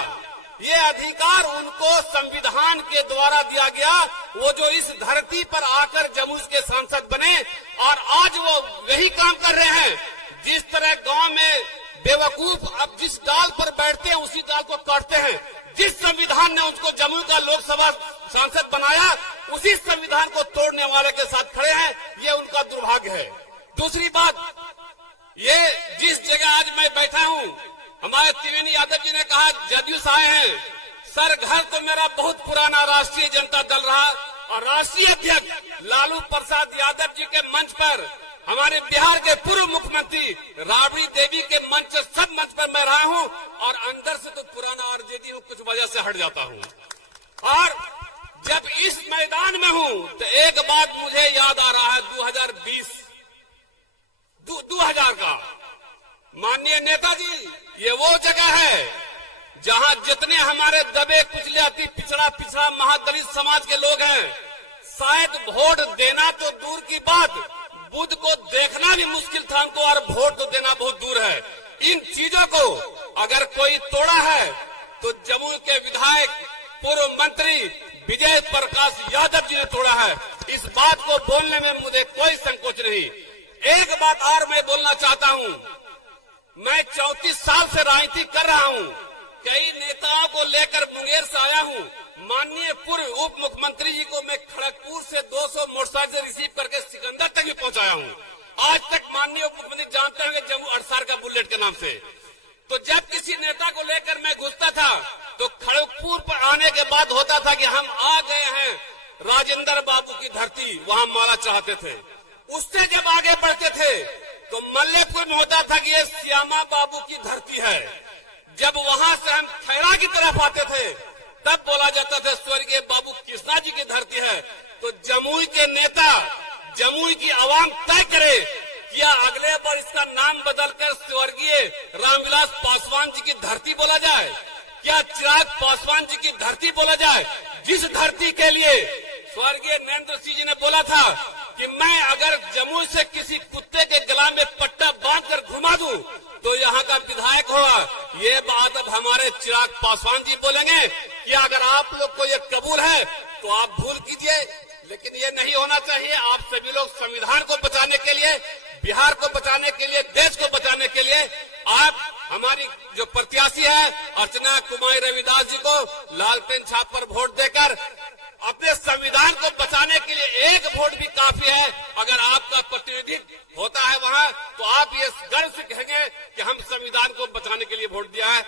ये अधिकार उनको संविधान के द्वारा दिया गया। वो जो इस धरती पर आकर जमुई के सांसद बने और आज वो वही काम कर रहे हैं। जिस तरह गांव में बेवकूफ अब जिस डाल पर बैठते हैं उसी डाल को काटते हैं। जिस संविधान ने उनको जमुई का लोकसभा सांसद बनाया, उसी संविधान को तोड़ने वाले के साथ खड़े हैं। ये उनका दुर्भाग्य है। दूसरी बात, ये जिस जगह आज मैं बैठा हूं, हमारे त्रिवेणी यादव जी ने कहा जदयू से आए हैं। सर, घर तो मेरा बहुत पुराना राष्ट्रीय जनता दल रहा और राष्ट्रीय अध्यक्ष लालू प्रसाद यादव जी के मंच पर हमारे बिहार के पूर्व मुख्यमंत्री राबड़ी देवी के मंच, सब मंच पर मैं रहा हूं और अंदर से तो पुराना आरजेडी हूं, कुछ वजह से हट जाता हूं। और जब इस मैदान में हूं तो एक बात मुझे याद आ रहा है 2000 का। माननीय नेताजी, ये वो जगह है जहां जितने हमारे दबे कुचले अति पिछड़ा महादलित समाज के लोग हैं, शायद वोट देना तो दूर की बात, बुद्ध को देखना भी मुश्किल था हमको और वोट तो देना बहुत दूर है। इन चीजों को अगर कोई तोड़ा है तो जमुई के विधायक पूर्व मंत्री विजय प्रकाश यादव जी ने तोड़ा है। इस बात को बोलने में मुझे कोई संकोच नहीं। एक बात और मैं बोलना चाहता हूं, मैं 34 साल से राजनीति कर रहा हूं, कई नेताओं को लेकर मुंगेर से आया हूं। माननीय पूर्व उप मुख्यमंत्री जी को मैं खड़गपुर से 200 मोटरसाइकिल से रिसीव करके सिकंदर तक भी पहुंचाया हूं। आज तक माननीय उप मुख्यमंत्री जानते होंगे जम्मू 8 का बुलेट के नाम से। तो जब किसी नेता को लेकर मैं घुसता था तो खड़गपुर पर आने के बाद होता था कि हम आ गए हैं राजेंद्र बाबू की धरती, वहां माला चाहते थे। उससे जब आगे बढ़ते थे तो मल्लेपुर में होता था कि ये श्यामा बाबू की धरती है। जब वहां से हम खैरा की तरफ आते थे तब बोला जाता था स्वर्गीय बाबू कृष्णा जी की धरती है। तो जमुई के नेता, जमुई की आवाम तय करे क्या अगले बार इसका नाम बदलकर स्वर्गीय रामविलास पासवान जी की धरती बोला जाए? क्या चिराग पासवान जी की धरती बोला जाए, जिस धरती के लिए स्वर्गीय नरेंद्र सिंह जी ने बोला था कि मैं अगर जमुई से किसी कुत्ते के गला में पट्टा बांधकर घुमा दूं तो यहाँ का विधायक होगा। ये बात अब हमारे चिराग पासवान जी बोलेंगे कि अगर आप लोग को ये कबूल है तो आप भूल कीजिए, लेकिन ये नहीं होना चाहिए। आप सभी लोग संविधान को बचाने के लिए, बिहार को बचाने के लिए, देश को बचाने के लिए आप हमारी जो प्रत्याशी है अर्चना कुमारी रविदास जी को लालटेन छाप पर वोट देकर अपने संविधान को बचाने के लिए एक वोट भी काफी है। अगर आपका प्रतिनिधित्व होता है वहां तो आप ये गर्व से कहेंगे कि हम संविधान को बचाने के लिए वोट दिया है।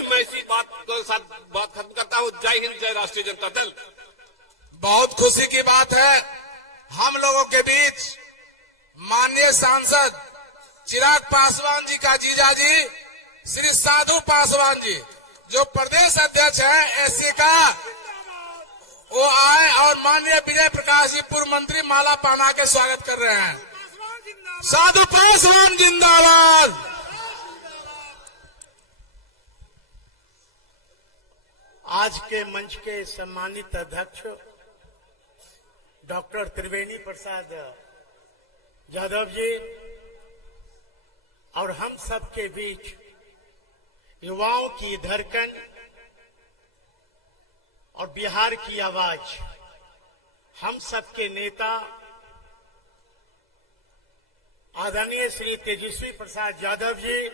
मैं इसी बात को साथ बात खत्म करता हूँ। जय हिंद, जय राष्ट्रीय जनता दल। बहुत खुशी की बात है हम लोगों के बीच माननीय सांसद चिराग पासवान जी का जीजाजी श्री साधु पासवान जी जो प्रदेश अध्यक्ष है एससी का, वो आए और माननीय विजय प्रकाश जी पूर्व मंत्री माला पहना के स्वागत कर रहे हैं। साधु पासवान जिंदाबाद। आज के मंच के सम्मानित अध्यक्ष डॉक्टर त्रिवेणी प्रसाद यादव जी और हम सब के बीच युवाओं की धड़कन और बिहार की आवाज, हम सब के नेता आदरणीय श्री तेजस्वी प्रसाद यादव जी,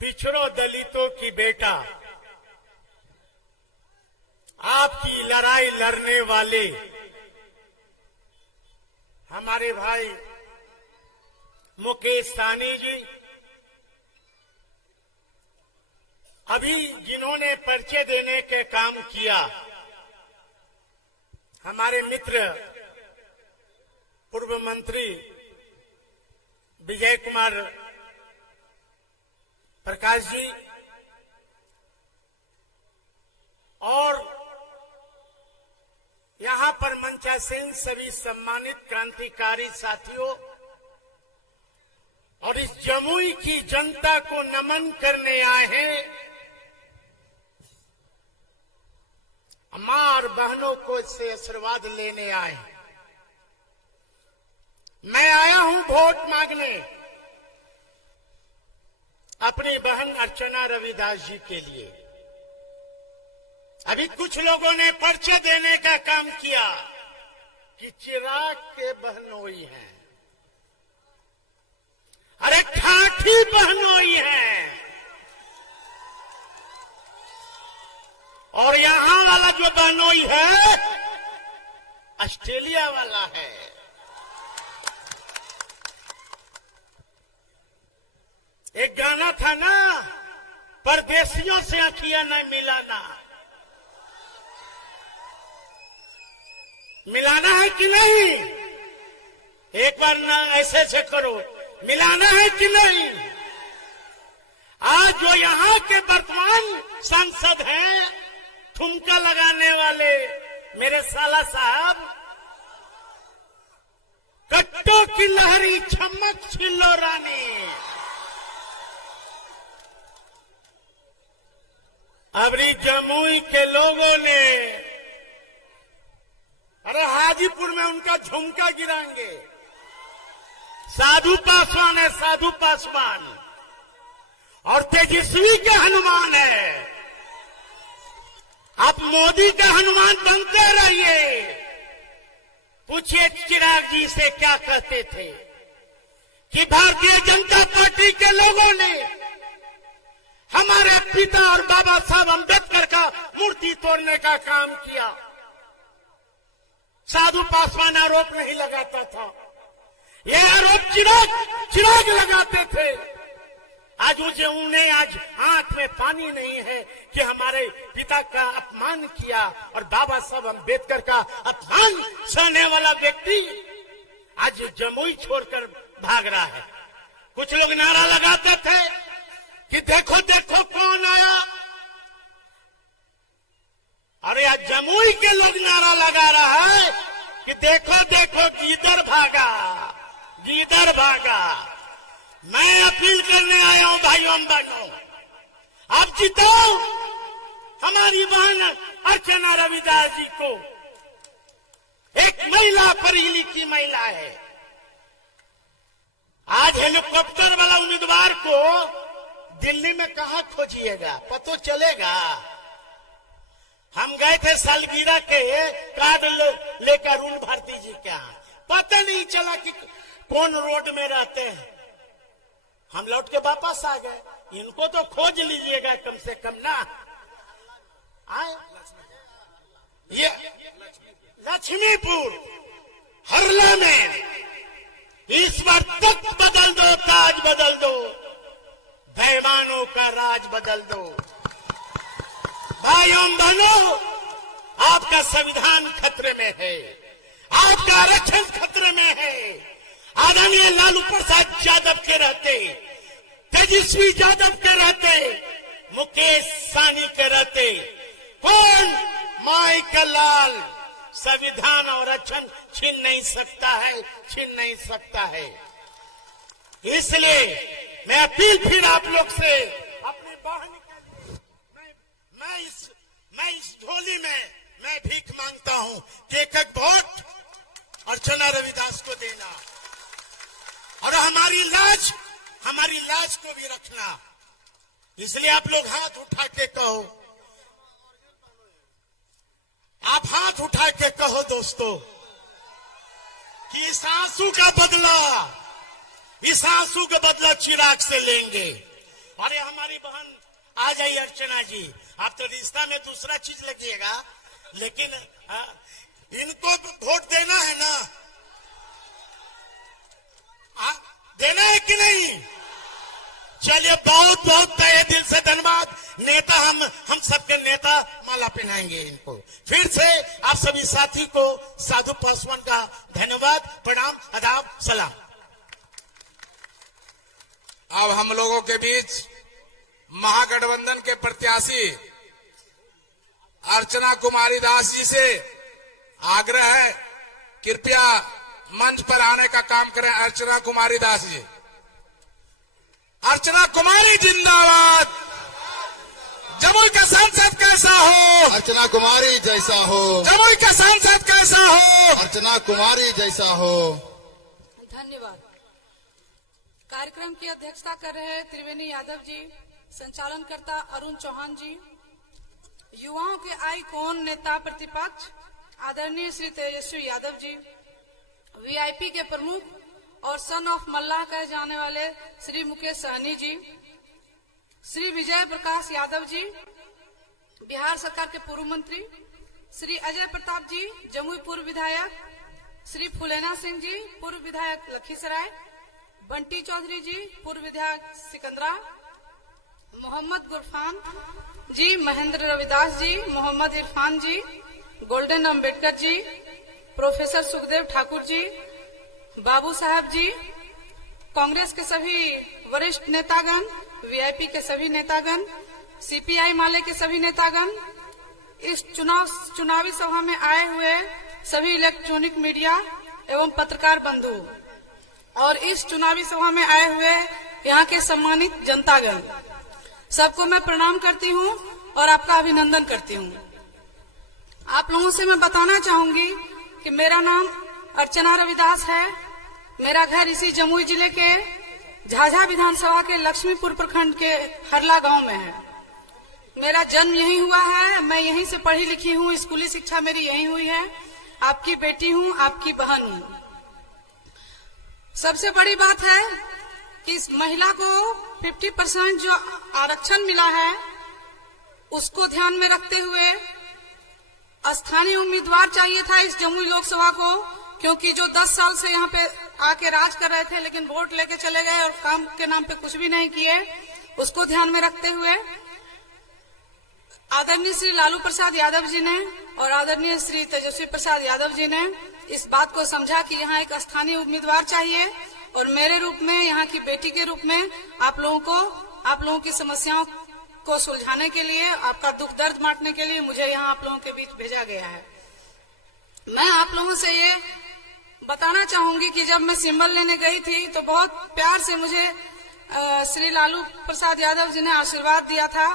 पिछड़ों दलितों की बेटा, आपकी लड़ाई लड़ने वाले हमारे भाई मुकेश सहनी जी, अभी जिन्होंने पर्चे देने के काम किया, हमारे मित्र पूर्व मंत्री विजय कुमार प्रकाश जी और यहां पर मंचासीन सभी सम्मानित क्रांतिकारी साथियों और इस जमुई की जनता को नमन करने आए हैं। मां और बहनों को इससे आशीर्वाद लेने आए हैं। मैं आया हूं वोट मांगने अपनी बहन अर्चना रविदास जी के लिए। अभी कुछ लोगों ने पर्चे देने का काम किया कि चिराग के बहनोई हैं, अरे ठाठी बहनोई हैं। और यहां वाला जो बहनोई है ऑस्ट्रेलिया वाला है। एक गाना था ना, परदेसियों से अखियां न मिलाना। मिलाना है कि नहीं? एक बार ना ऐसे से करो, मिलाना है कि नहीं? आज जो यहाँ के वर्तमान सांसद हैं, ठुमका लगाने वाले मेरे साला साहब, कट्टों की लहरी छमक छिल्लो रानी। अबरी जमुई के लोगों ने, अरे हाजीपुर में उनका झुमका गिराएंगे। साधु पासवान है, साधु पासवान, और तेजस्वी के हनुमान है। आप मोदी का हनुमान बनते रहिए। पूछिए चिराग जी से क्या कहते थे कि भारतीय जनता पार्टी के लोगों ने हमारे पिता और बाबा साहब अम्बेडकर का मूर्ति तोड़ने का काम किया। साधु पासवान आरोप नहीं लगाता था, ये आरोप चिराग लगाते थे। आज मुझे उन्हें आज आंख में पानी नहीं है कि हमारे पिता का अपमान किया और बाबा साहब अम्बेडकर का अपमान सहने वाला व्यक्ति आज जमुई छोड़कर भाग रहा है। कुछ लोग नारा लगाते थे कि देखो देखो कौन आया, अरे आज जमुई के लोग नारा लगा रहा है कि देखो देखो गीदड़ भागा, गीदड़ भागा। मैं अपील करने आया हूं भाइयों बहनों, आप जिताओ हमारी बहन अर्चना रविदास जी को। एक महिला, पढ़ी लिखी महिला है। आज हेलीकॉप्टर वाला उम्मीदवार को दिल्ली में कहां खोजिएगा, पता चलेगा। हम गए थे सालगिरह के कार्ड लेकर अरुण भारती जी के यहाँ, पता नहीं चला कि कौन रोड में रहते हैं। हम लौट के वापस आ गए। इनको तो खोज लीजिएगा कम से कम ना। ये लक्ष्मीपुर हरला में इस बार तख्त बदल दो, ताज बदल दो, बेईमानों का राज बदल दो। भाइयों बहनों, आपका संविधान खतरे में है, आपका आरक्षण खतरे में है। आदरणीय लालू प्रसाद यादव के रहते, तेजस्वी यादव के रहते, मुकेश सहनी के रहते कौन माई का लाल संविधान और आरक्षण छीन नहीं सकता है, छीन नहीं सकता है। इसलिए मैं अपील फिर आप लोग से अपनी बहन के लिए मैं इस झोली में मैं भीख मांगता हूं कि एक एक वोट अर्चना रविदास को देना और हमारी लाज को भी रखना। इसलिए आप लोग हाथ उठा के कहो, आप हाथ उठा के कहो दोस्तों कि इस आंसू का बदला चिराग से लेंगे। अरे हमारी बहन आ जाइए अर्चना जी, आप तो रिश्ता में दूसरा चीज लगिएगा, लेकिन इनको वोट देना है ना, देना है कि नहीं? चलिए बहुत बहुत तहे दिल से धन्यवाद। नेता हम सबके नेता माला पहनाएंगे इनको। फिर से आप सभी साथी को साधु पासवान का धन्यवाद, प्रणाम, आदाब, सलाम। अब हम लोगों के बीच महागठबंधन के प्रत्याशी अर्चना कुमारी दास जी से आग्रह है, कृपया मंच पर आने का काम करें। अर्चना कुमारी दास जी, अर्चना कुमारी जिंदाबाद। जमुई का सांसद कैसा हो? अर्चना कुमारी जैसा हो। जमुई का सांसद कैसा हो? अर्चना कुमारी जैसा हो। धन्यवाद। कार्यक्रम की अध्यक्षता कर रहे त्रिवेणी यादव जी, संचालनकर्ता अरुण चौहान जी, युवाओं के आइकॉन नेता प्रतिपक्ष आदरणीय श्री तेजस्वी यादव जी, वीआईपी के प्रमुख और सन ऑफ मल्लाह कहे जाने वाले श्री मुकेश सहनी जी, श्री विजय प्रकाश यादव जी, बिहार सरकार के पूर्व मंत्री, श्री अजय प्रताप जी, जमुई पूर्व विधायक, श्री फुलेना सिंह जी, पूर्व विधायक लखीसराय, बंटी चौधरी जी, पूर्व विधायक सिकंदरा, मोहम्मद गुरफान जी, महेंद्र रविदास जी, मोहम्मद इरफान जी, गोल्डन अम्बेडकर जी, प्रोफेसर सुखदेव ठाकुर जी, बाबू साहब जी, कांग्रेस के सभी वरिष्ठ नेतागण, वीआईपी के सभी नेतागण, सीपीआई माले के सभी नेतागण, इस चुनावी सभा में आए हुए सभी इलेक्ट्रॉनिक मीडिया एवं पत्रकार बंधु और इस चुनावी सभा में आए हुए यहाँ के सम्मानित जनतागण, सबको मैं प्रणाम करती हूँ और आपका अभिनंदन करती हूँ। आप लोगों से मैं बताना चाहूंगी कि मेरा नाम अर्चना रविदास है। मेरा घर इसी जमुई जिले के झाझा विधानसभा के लक्ष्मीपुर प्रखंड के हरला गांव में है। मेरा जन्म यहीं हुआ है, मैं यहीं से पढ़ी लिखी हूँ, स्कूली शिक्षा मेरी यहीं हुई है। आपकी बेटी हूँ, आपकी बहन हूँ। सबसे बड़ी बात है कि इस महिला को 50% जो आरक्षण मिला है उसको ध्यान में रखते हुए स्थानीय उम्मीदवार चाहिए था इस जमुई लोकसभा को, क्योंकि जो 10 साल से यहाँ पे आके राज कर रहे थे लेकिन वोट लेके चले गए और काम के नाम पे कुछ भी नहीं किए, उसको ध्यान में रखते हुए आदरणीय श्री लालू प्रसाद यादव जी ने और आदरणीय श्री तेजस्वी प्रसाद यादव जी ने इस बात को समझा कि यहाँ एक स्थानीय उम्मीदवार चाहिए और मेरे रूप में, यहाँ की बेटी के रूप में आप लोगों की समस्याओं को सुलझाने के लिए, आपका दुख दर्द बांटने के लिए मुझे यहाँ आप लोगों के बीच भेजा गया है। मैं आप लोगों से ये बताना चाहूंगी कि जब मैं सिंबल लेने गई थी तो बहुत प्यार से मुझे श्री लालू प्रसाद यादव जी ने आशीर्वाद दिया था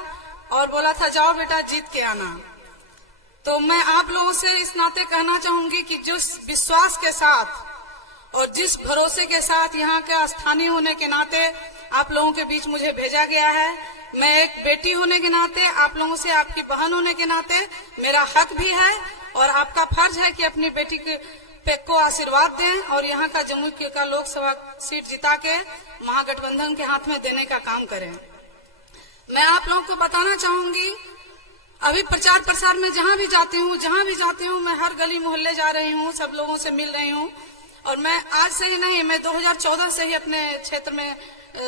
और बोला था जाओ बेटा जीत के आना। तो मैं आप लोगों से इस नाते कहना चाहूंगी कि जिस विश्वास के साथ और जिस भरोसे के साथ यहाँ के स्थानीय होने के नाते आप लोगों के बीच मुझे भेजा गया है, मैं एक बेटी होने के नाते आप लोगों से, आपकी बहन होने के नाते मेरा हक भी है और आपका फर्ज है कि अपनी बेटी को आशीर्वाद दें और यहाँ का जमुई का लोकसभा सीट जिता के महागठबंधन के हाथ में देने का काम करें। मैं आप लोगों को बताना चाहूंगी, अभी प्रचार प्रसार में जहाँ भी जाती हूँ मैं हर गली मोहल्ले जा रही हूँ, सब लोगों से मिल रही हूँ और मैं आज से ही नहीं, मैं 2014 से ही अपने क्षेत्र में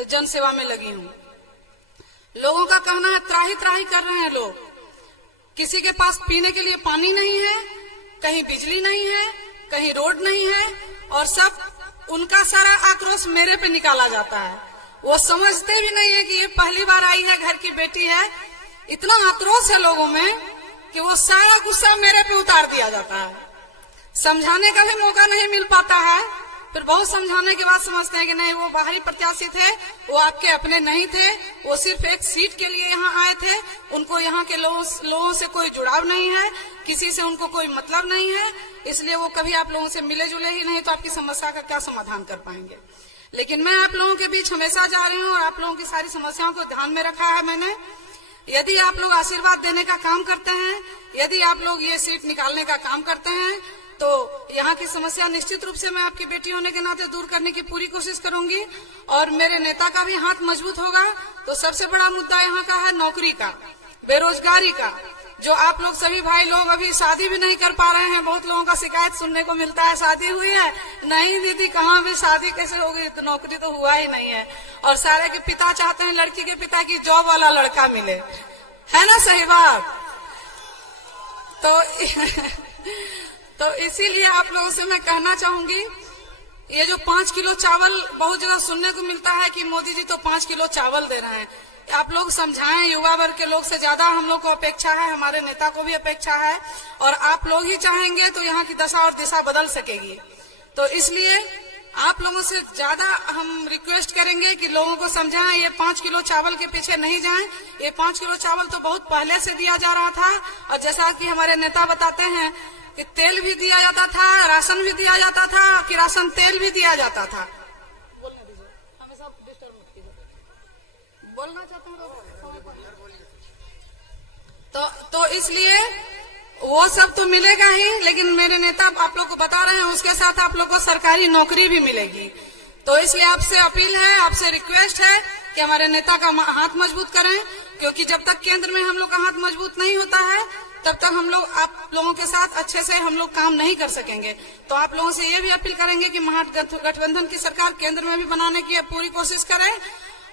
जन सेवा में लगी हूँ। लोगों का कहना है त्राही त्राही कर रहे हैं लोग, किसी के पास पीने के लिए पानी नहीं है, कहीं बिजली नहीं है, कहीं रोड नहीं है और सब उनका सारा आक्रोश मेरे पे निकाला जाता है। वो समझते भी नहीं है कि ये पहली बार आई है, घर की बेटी है। इतना आक्रोश है लोगों में कि वो सारा गुस्सा मेरे पे उतार दिया जाता है। समझाने का भी मौका नहीं मिल पाता है, फिर बहुत समझाने के बाद समझते हैं कि नहीं वो बाहरी प्रत्याशी थे, वो आपके अपने नहीं थे, वो सिर्फ एक सीट के लिए यहाँ आए थे, उनको यहाँ के लोगों से कोई जुड़ाव नहीं है, किसी से उनको कोई मतलब नहीं है, इसलिए वो कभी आप लोगों से मिले जुले ही नहीं, तो आपकी समस्या का क्या समाधान कर पाएंगे। लेकिन मैं आप लोगों के बीच हमेशा जा रही हूँ और आप लोगों की सारी समस्याओं को ध्यान में रखा है मैंने। यदि आप लोग आशीर्वाद देने का काम करते हैं, यदि आप लोग ये सीट निकालने का काम करते हैं, तो यहाँ की समस्या निश्चित रूप से मैं आपकी बेटी होने के नाते दूर करने की पूरी कोशिश करूंगी और मेरे नेता का भी हाथ मजबूत होगा। तो सबसे बड़ा मुद्दा यहाँ का है नौकरी का, बेरोजगारी का, जो आप लोग सभी भाई लोग अभी शादी भी नहीं कर पा रहे हैं। बहुत लोगों का शिकायत सुनने को मिलता है, शादी हुई है, नहीं दीदी कहाँ भी शादी कैसे होगी, तो नौकरी तो हुआ ही नहीं है। और सारे के पिता चाहते हैं लड़की के पिता की जॉब वाला लड़का मिले, है ना सही बात। तो इसीलिए आप लोगों से मैं कहना चाहूंगी, ये जो 5 किलो चावल बहुत जगह सुनने को मिलता है कि मोदी जी तो 5 किलो चावल दे रहे हैं, आप लोग समझाएं। युवा वर्ग के लोग से ज्यादा हम लोग को अपेक्षा है, हमारे नेता को भी अपेक्षा है और आप लोग ही चाहेंगे तो यहाँ की दशा और दिशा बदल सकेगी। तो इसलिए आप लोगों से ज्यादा हम रिक्वेस्ट करेंगे कि लोगों को समझाएं, ये 5 किलो चावल के पीछे नहीं जाएं। ये 5 किलो चावल तो बहुत पहले से दिया जा रहा था और जैसा कि हमारे नेता बताते हैं कि तेल भी दिया जाता था, राशन भी दिया जाता था, किरासन तेल भी दिया जाता था। बोलने दीजिए, हमेशा डिस्टर्ब मत कीजिए, बोलना चाहता हूँ तो इसलिए वो सब तो मिलेगा ही, लेकिन मेरे नेता आप लोग को बता रहे हैं उसके साथ आप लोग को सरकारी नौकरी भी मिलेगी। तो इसलिए आपसे अपील है, आपसे रिक्वेस्ट है कि हमारे नेता का हाथ मजबूत करें, क्योंकि जब तक केंद्र में हम लोग का हाथ मजबूत नहीं होता है तब तक हम लोग आप लोगों के साथ अच्छे से हम लोग काम नहीं कर सकेंगे। तो आप लोगों से ये भी अपील करेंगे कि महागठबंधन की सरकार केंद्र में भी बनाने की पूरी कोशिश करें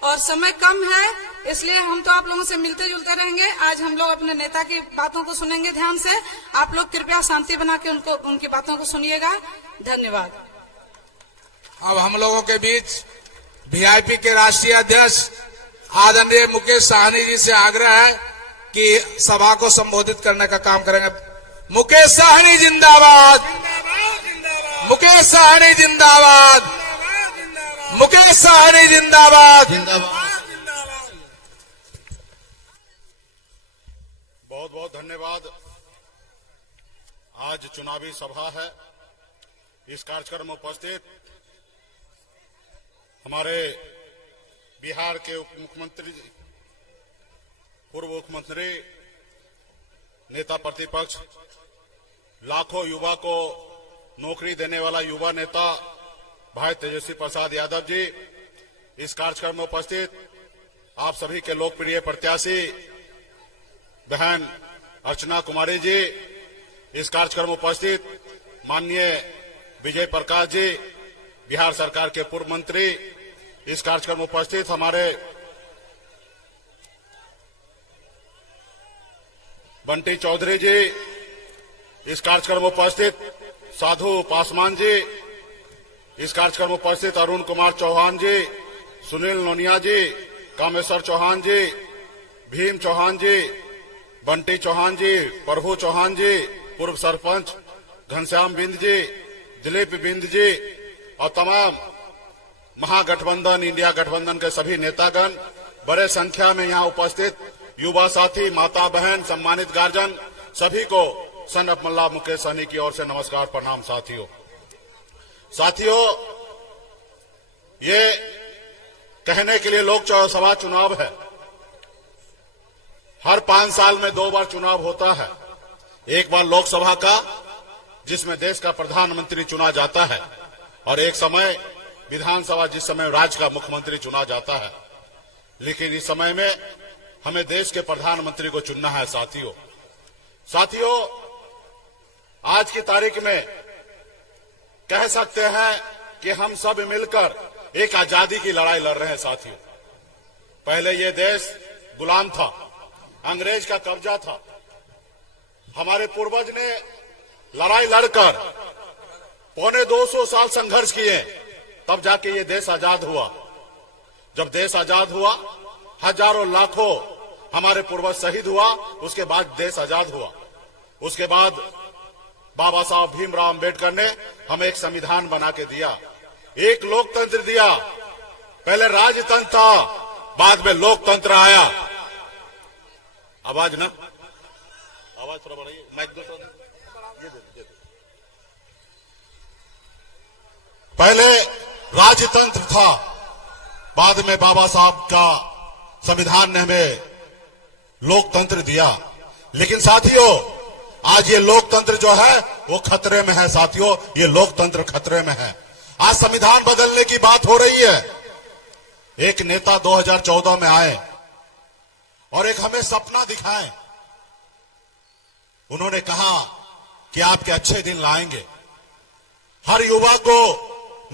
और समय कम है, इसलिए हम तो आप लोगों से मिलते जुलते रहेंगे। आज हम लोग अपने नेता की बातों को सुनेंगे ध्यान से, आप लोग कृपया शांति बना के उनकी बातों को सुनिएगा। धन्यवाद। अब हम लोगों के बीच वीआईपी के राष्ट्रीय अध्यक्ष आदरणीय मुकेश साहनी जी से आग्रह है कि सभा को संबोधित करने का काम करेंगे। मुकेश साहनी जिंदाबाद, मुकेश साहनी जिंदाबाद, मुकेश साहनी जिंदाबाद। बहुत बहुत धन्यवाद। आज चुनावी सभा है। इस कार्यक्रम में उपस्थित हमारे बिहार के उप मुख्यमंत्री, पूर्व मुख्यमंत्री, नेता प्रतिपक्ष, लाखों युवा को नौकरी देने वाला युवा नेता भाई तेजस्वी प्रसाद यादव जी, इस कार्यक्रम में उपस्थित आप सभी के लोकप्रिय प्रत्याशी बहन अर्चना कुमारी जी, इस कार्यक्रम में उपस्थित माननीय विजय प्रकाश जी, बिहार सरकार के पूर्व मंत्री, इस कार्यक्रम में उपस्थित हमारे बंटी चौधरी जी, इस कार्यक्रम में उपस्थित साधु पासवान जी, इस कार्यक्रम में उपस्थित अरुण कुमार चौहान जी, सुनील नोनिया जी, कामेश्वर चौहान जी, भीम चौहान जी, बंटी चौहान जी, प्रभु चौहान जी, पूर्व सरपंच, घनश्याम बिंद जी, दिलीप बिंद जी और तमाम महागठबंधन, इंडिया गठबंधन के सभी नेतागण, बड़े संख्या में यहाँ उपस्थित युवा साथी, माता बहन, सम्मानित गार्जियन, सभी को सन ऑफ मल्ला मुकेश सहनी की ओर से नमस्कार, प्रणाम। साथियों, ये कहने के लिए लोकसभा चुनाव है। हर 5 साल में 2 बार चुनाव होता है। एक बार लोकसभा का, जिसमें देश का प्रधानमंत्री चुना जाता है, और एक समय विधानसभा, जिस समय राज्य का मुख्यमंत्री चुना जाता है। लेकिन इस समय में हमें देश के प्रधानमंत्री को चुनना है। साथियों, आज की तारीख में कह सकते हैं कि हम सब मिलकर एक आजादी की लड़ाई लड़ रहे हैं। साथियों, पहले ये देश गुलाम था, अंग्रेज का कब्जा था। हमारे पूर्वज ने लड़ाई लड़कर 250 साल संघर्ष किए, तब जाके ये देश आजाद हुआ। जब देश आजाद हुआ, हजारों लाखों हमारे पूर्वज शहीद हुआ, उसके बाद देश आजाद हुआ। उसके बाद बाबा साहब भीमराव अंबेडकर ने हमें एक संविधान बना के दिया, एक लोकतंत्र दिया। पहले राजतंत्र था, बाद में लोकतंत्र आया। आवाज थोड़ा बढ़ाइए, माइक दो थोड़ा। पहले राजतंत्र था, बाद में बाबा साहब का संविधान ने हमें लोकतंत्र दिया। लेकिन साथियों, आज ये लोकतंत्र जो है वो खतरे में है। साथियों, ये लोकतंत्र खतरे में है। आज संविधान बदलने की बात हो रही है। एक नेता 2014 में आए और एक हमें सपना दिखाएं। उन्होंने कहा कि आपके अच्छे दिन लाएंगे, हर युवा को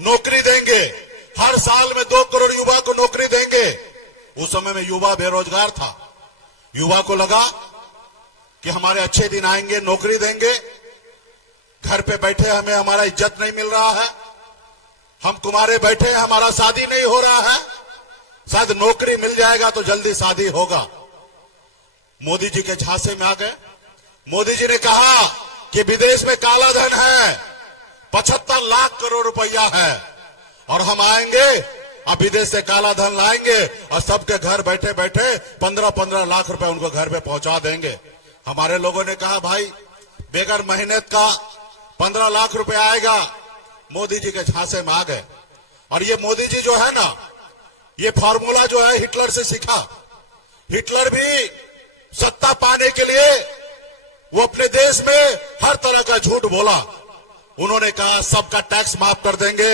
नौकरी देंगे, हर साल में 2 करोड़ युवा को नौकरी देंगे। उस समय में युवा बेरोजगार था। युवा को लगा कि हमारे अच्छे दिन आएंगे, नौकरी देंगे। घर पे बैठे हमें हमारा इज्जत नहीं मिल रहा है, हम कुमारे बैठे, हमारा शादी नहीं हो रहा है, शायद नौकरी मिल जाएगा तो जल्दी शादी होगा। मोदी जी के झांसे में आ गए। मोदी जी ने कहा कि विदेश में काला धन है, 75 लाख करोड़ रुपया है, और हम आएंगे, अब विदेश से काला धन लाएंगे और सबके घर बैठे बैठे 15-15 लाख रुपए उनको घर पे पहुंचा देंगे। हमारे लोगों ने कहा, भाई बेगर मेहनत का 15 लाख रुपए आएगा। मोदी जी के झांसे में आ गए। और ये मोदी जी जो है ना, ये फॉर्मूला जो है हिटलर से सीखा। हिटलर भी सत्ता पाने के लिए वो अपने देश में हर तरह का झूठ बोला। उन्होंने कहा सबका टैक्स माफ कर देंगे,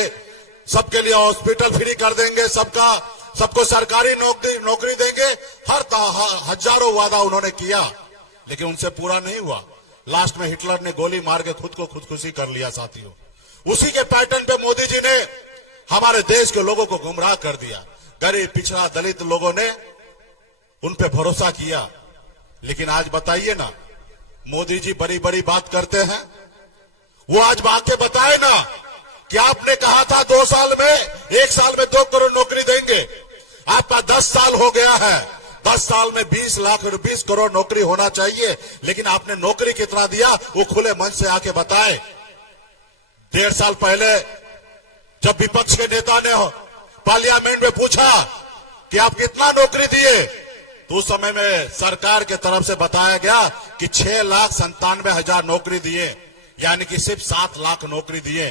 सबके लिए हॉस्पिटल फ्री कर देंगे, सबको सरकारी नौकरी देंगे, हजारों वादा उन्होंने किया, लेकिन उनसे पूरा नहीं हुआ। लास्ट में हिटलर ने गोली मार के खुद को खुदकुशी कर लिया। साथियों, उसी के पैटर्न पे मोदी जी ने हमारे देश के लोगों को गुमराह कर दिया। गरीब, पिछड़ा, दलित लोगों ने उन पे भरोसा किया। लेकिन आज बताइए ना, मोदी जी बड़ी बड़ी बात करते हैं, वो आज आके बताए ना कि आपने कहा था 2 साल में, 1 साल में 2 करोड़ नौकरी देंगे। आपका 10 साल हो गया है, 10 साल में 20 करोड़ नौकरी होना चाहिए, लेकिन आपने नौकरी कितना दिया वो खुले मन से आके बताए। 1.5 साल पहले जब विपक्ष के नेता ने पार्लियामेंट में पूछा कि आप कितना नौकरी दिए, तो उस समय में सरकार के तरफ से बताया गया कि 6,97,000 नौकरी दिए, यानी कि सिर्फ 7 लाख नौकरी दिए।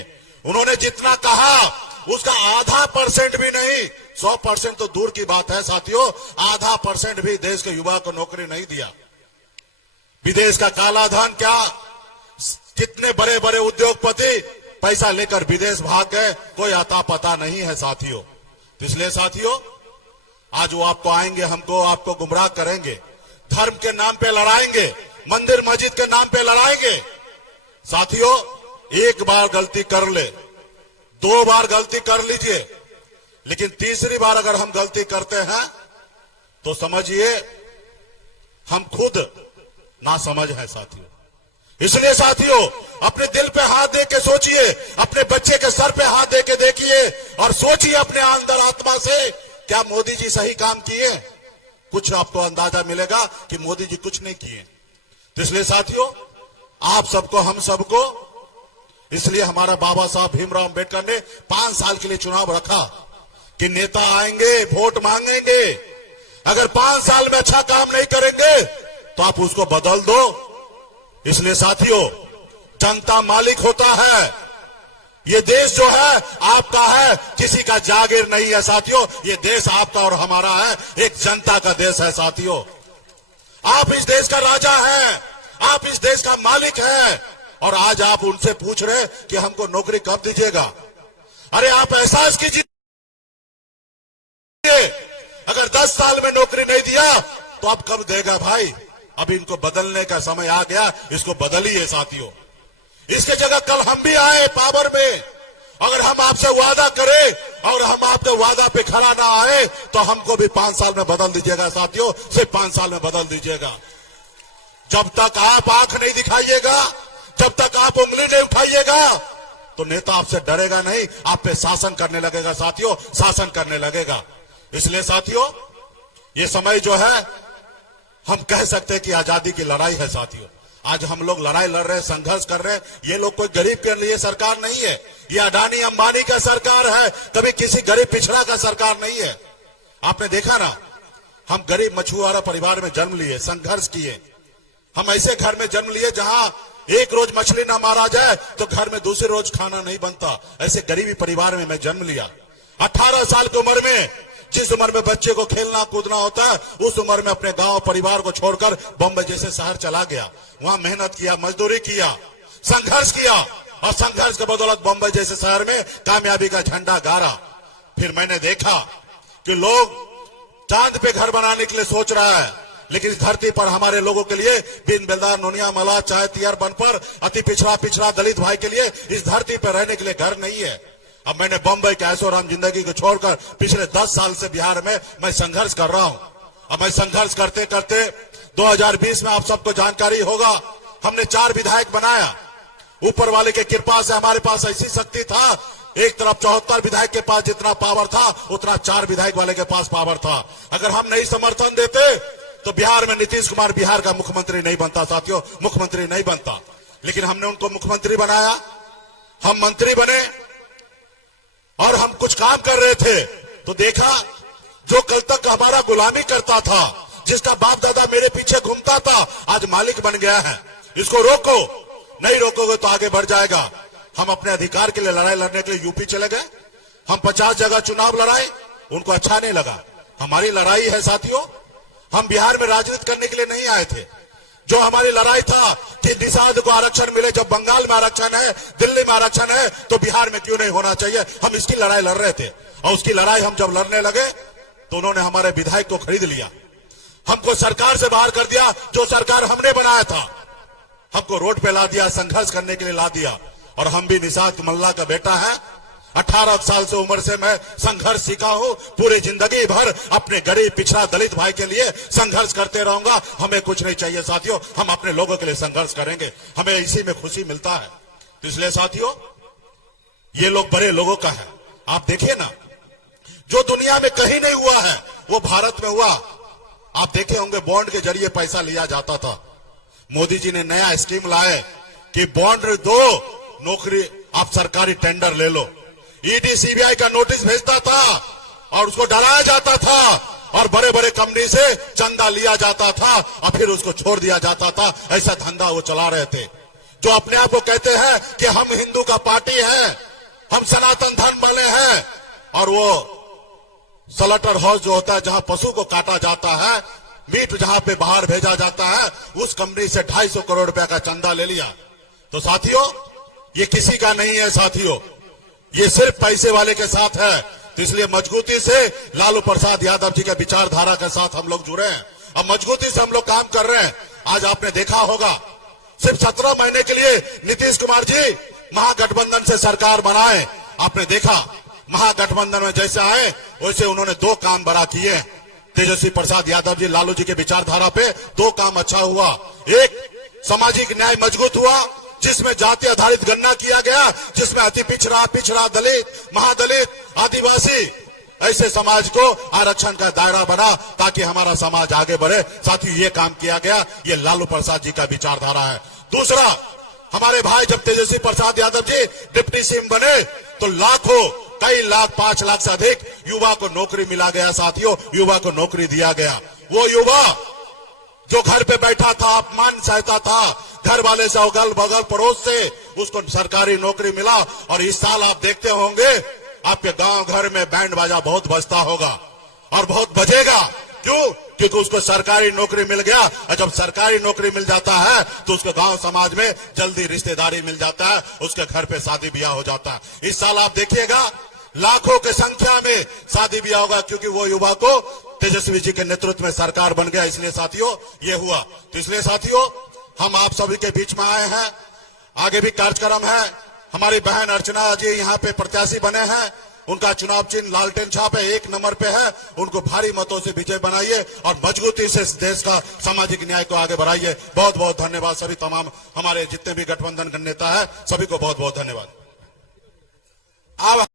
उन्होंने जितना कहा उसका आधा % भी नहीं, 100% तो दूर की बात है साथियों, आधा % भी देश के युवा को नौकरी नहीं दिया। विदेश का काला धन, क्या कितने बड़े बड़े उद्योगपति पैसा लेकर विदेश भाग गए, कोई आता पता नहीं है साथियों। इसलिए साथियों, आज वो आपको आएंगे, आपको गुमराह करेंगे, धर्म के नाम पे लड़ाएंगे, मंदिर मस्जिद के नाम पे लड़ाएंगे। साथियों, एक बार गलती कर ले, 2 बार गलती कर लीजिए, लेकिन तीसरी बार अगर हम गलती करते हैं तो समझिए हम खुद नासमझ है साथियों। इसलिए साथियों, अपने दिल पे हाथ दे के सोचिए, अपने बच्चे के सर पे हाथ दे के देखिए और सोचिए अपने अंदर आत्मा से, क्या मोदी जी सही काम किए? कुछ आपको अंदाजा मिलेगा कि मोदी जी कुछ नहीं किए। इसलिए साथियों, आप सबको, हम सबको इसलिए हमारा बाबा साहब भीमराव अंबेडकर ने 5 साल के लिए चुनाव रखा कि नेता आएंगे, वोट मांगेंगे, अगर 5 साल में अच्छा काम नहीं करेंगे तो आप उसको बदल दो। इसलिए साथियों, जनता मालिक होता है, ये देश जो है आपका है, किसी का जागीर नहीं है साथियों। ये देश आपका और हमारा है, एक जनता का देश है साथियों। आप इस देश का राजा हैं, आप इस देश का मालिक हैं, और आज आप उनसे पूछ रहे कि हमको नौकरी कब दीजिएगा। अरे आप एहसास कीजिए, अगर 10 साल में नौकरी नहीं दिया तो आप कब देगा भाई। अब इनको बदलने का समय आ गया, इसको बदलिए साथियों। इसके जगह कल हम भी आए पावर में, अगर हम आपसे वादा करें और हम आपके वादा पे खरा ना आए तो हमको भी 5 साल में बदल दीजिएगा साथियों, सिर्फ 5 साल में बदल दीजिएगा। जब तक आप आंख नहीं दिखाइएगा, जब तक आप उंगली नहीं उठाइएगा तो नेता आपसे डरेगा नहीं, आप पे शासन करने लगेगा साथियों, शासन करने लगेगा। इसलिए साथियों, ये समय जो है हम कह सकते हैं कि आजादी की लड़ाई है साथियों। आज हम लोग लड़ाई लड़ रहे हैं, संघर्ष कर रहे हैं। ये लोग कोई गरीब के लिए सरकार नहीं है, ये अडानी अंबानी का सरकार है, कभी किसी गरीब पिछड़ा का सरकार नहीं है। आपने देखा ना, हम गरीब मछुआरा परिवार में जन्म लिए, संघर्ष किए। हम ऐसे घर में जन्म लिए जहां एक रोज मछली ना मारा जाए तो घर में दूसरे रोज खाना नहीं बनता। ऐसे गरीबी परिवार में मैं जन्म लिया। 18 साल की उम्र में, जिस उम्र में बच्चे को खेलना कूदना होता है, उस उम्र में अपने गांव परिवार को छोड़कर बम्बई जैसे शहर चला गया। वहां मेहनत किया, मजदूरी किया, संघर्ष किया, और संघर्ष के बदौलत बम्बई जैसे शहर में कामयाबी का झंडा गाड़ा। फिर मैंने देखा कि लोग चांद पे घर बनाने के लिए सोच रहा है, लेकिन इस धरती पर हमारे लोगों के लिए, बिन बेलदार, नोनिया, मला, चाहे तियर, बनपर, अति पिछड़ा दलित भाई के लिए इस धरती पर रहने के लिए घर नहीं है। अब मैंने बम्बई के ऐशोआराम जिंदगी को छोड़कर पिछले 10 साल से बिहार में मैं संघर्ष कर रहा हूं। अब मैं संघर्ष करते करते 2020 में आप सबको जानकारी होगा, हमने 4 विधायक बनाया। ऊपर वाले की कृपा से हमारे पास ऐसी शक्ति था, एक तरफ 74 विधायक के पास जितना पावर था, उतना 4 विधायक वाले के पास पावर था। अगर हम नहीं समर्थन देते तो बिहार में नीतीश कुमार बिहार का मुख्यमंत्री नहीं बनता साथियों, मुख्यमंत्री नहीं बनता। लेकिन हमने उनको मुख्यमंत्री बनाया, हम मंत्री बने, और हम कुछ काम कर रहे थे तो देखा, जो कल तक हमारा गुलामी करता था, जिसका बाप दादा मेरे पीछे घूमता था, आज मालिक बन गया है। इसको रोको, नहीं रोकोगे तो आगे बढ़ जाएगा। हम अपने अधिकार के लिए लड़ाई लड़ने के लिए यूपी चले गए, हम 50 जगह चुनाव लड़ाए, उनको अच्छा नहीं लगा। हमारी लड़ाई है साथियों, हम बिहार में राजनीति करने के लिए नहीं आए थे। जो हमारी लड़ाई था कि निषाद को आरक्षण मिले, जब बंगाल में आरक्षण है, दिल्ली में आरक्षण है, तो बिहार में क्यों नहीं होना चाहिए, हम इसकी लड़ाई लड़ रहे थे। और उसकी लड़ाई हम जब लड़ने लगे तो उन्होंने हमारे विधायक को खरीद लिया, हमको सरकार से बाहर कर दिया। जो सरकार हमने बनाया था, हमको रोड पे ला दिया, संघर्ष करने के लिए ला दिया। और हम भी निषाद मल्ला का बेटा है, 18 साल से उम्र से मैं संघर्ष सीखा हूं, पूरी जिंदगी भर अपने गरीब पिछड़ा दलित भाई के लिए संघर्ष करते रहूंगा। हमें कुछ नहीं चाहिए साथियों, हम अपने लोगों के लिए संघर्ष करेंगे, हमें इसी में खुशी मिलता है। तो इसलिए साथियों, ये लोग बड़े लोगों का है। आप देखिए ना, जो दुनिया में कहीं नहीं हुआ है वो भारत में हुआ। आप देखे होंगे, बॉन्ड के जरिए पैसा लिया जाता था। मोदी जी ने नया स्कीम लाए कि बॉन्ड दो, नौकरी आप सरकारी टेंडर ले लो। ईडी सीबीआई का नोटिस भेजता था और उसको डराया जाता था, और बड़े बड़े कंपनी से चंदा लिया जाता था और फिर उसको छोड़ दिया जाता था। ऐसा धंधा वो चला रहे थे। जो अपने आप को कहते हैं कि हम हिंदू का पार्टी है, हम सनातन धर्म वाले हैं, और वो स्लॉटर हाउस जो होता है जहां पशु को काटा जाता है, मीट जहां पे बाहर भेजा जाता है, उस कंपनी से 250 करोड़ रुपया का चंदा ले लिया। तो साथियों, ये किसी का नहीं है साथियों, ये सिर्फ पैसे वाले के साथ है। तो इसलिए मजबूती से लालू प्रसाद यादव जी के विचारधारा के साथ हम लोग जुड़े हैं और मजबूती से हम लोग काम कर रहे हैं। आज आपने देखा होगा, सिर्फ 17 महीने के लिए नीतीश कुमार जी महागठबंधन से सरकार बनाए। आपने देखा, महागठबंधन में जैसे आए वैसे उन्होंने 2 काम बड़ा किए। तेजस्वी प्रसाद यादव जी, लालू जी के विचारधारा पे 2 काम अच्छा हुआ। एक, सामाजिक न्याय मजबूत हुआ, जिसमें जाति आधारित गणना किया गया, जिसमें अति पिछड़ा, दलित, महादलित, आदिवासी, ऐसे समाज को आरक्षण का दायरा बना ताकि हमारा समाज आगे बढ़े। साथ ही ये काम किया गया, ये लालू प्रसाद जी का विचारधारा है। दूसरा, हमारे भाई जब तेजस्वी प्रसाद यादव जी डिप्टी सीएम बने तो लाखों, कई लाख, 5 लाख से अधिक युवा को नौकरी मिला गया साथियों, युवा को नौकरी दिया गया। वो युवा जो घर पे बैठा था, अपमान सहता था, घर वाले से, अगल बगल पड़ोस से, उसको सरकारी नौकरी मिला। और इस साल आप देखते होंगे आपके गांव घर में बैंड बाजा बहुत बजता होगा और बहुत बजेगा। क्यों? क्योंकि उसको सरकारी नौकरी मिल गया, और जब सरकारी नौकरी मिल जाता है तो उसके गांव समाज में जल्दी रिश्तेदारी मिल जाता है, उसके घर पे शादी ब्याह हो जाता है। इस साल आप देखिएगा लाखों की संख्या में शादी ब्याह होगा, क्योंकि वो युवा को तेजस्वी जी के नेतृत्व में सरकार बन गया। इसलिए साथियों ये हुआ। तो इसलिए साथियों हम आप सभी के बीच में आए हैं, आगे भी कार्यक्रम है। हमारी बहन अर्चना जी यहाँ पे प्रत्याशी बने हैं, उनका चुनाव चिन्ह लालटेन छाप है, 1 नंबर पे है। उनको भारी मतों से विजय बनाइए और मजबूती से इस देश का सामाजिक न्याय को आगे बढ़ाइए। बहुत बहुत धन्यवाद सभी तमाम हमारे जितने भी गठबंधन के नेता है, सभी को बहुत बहुत धन्यवाद। अब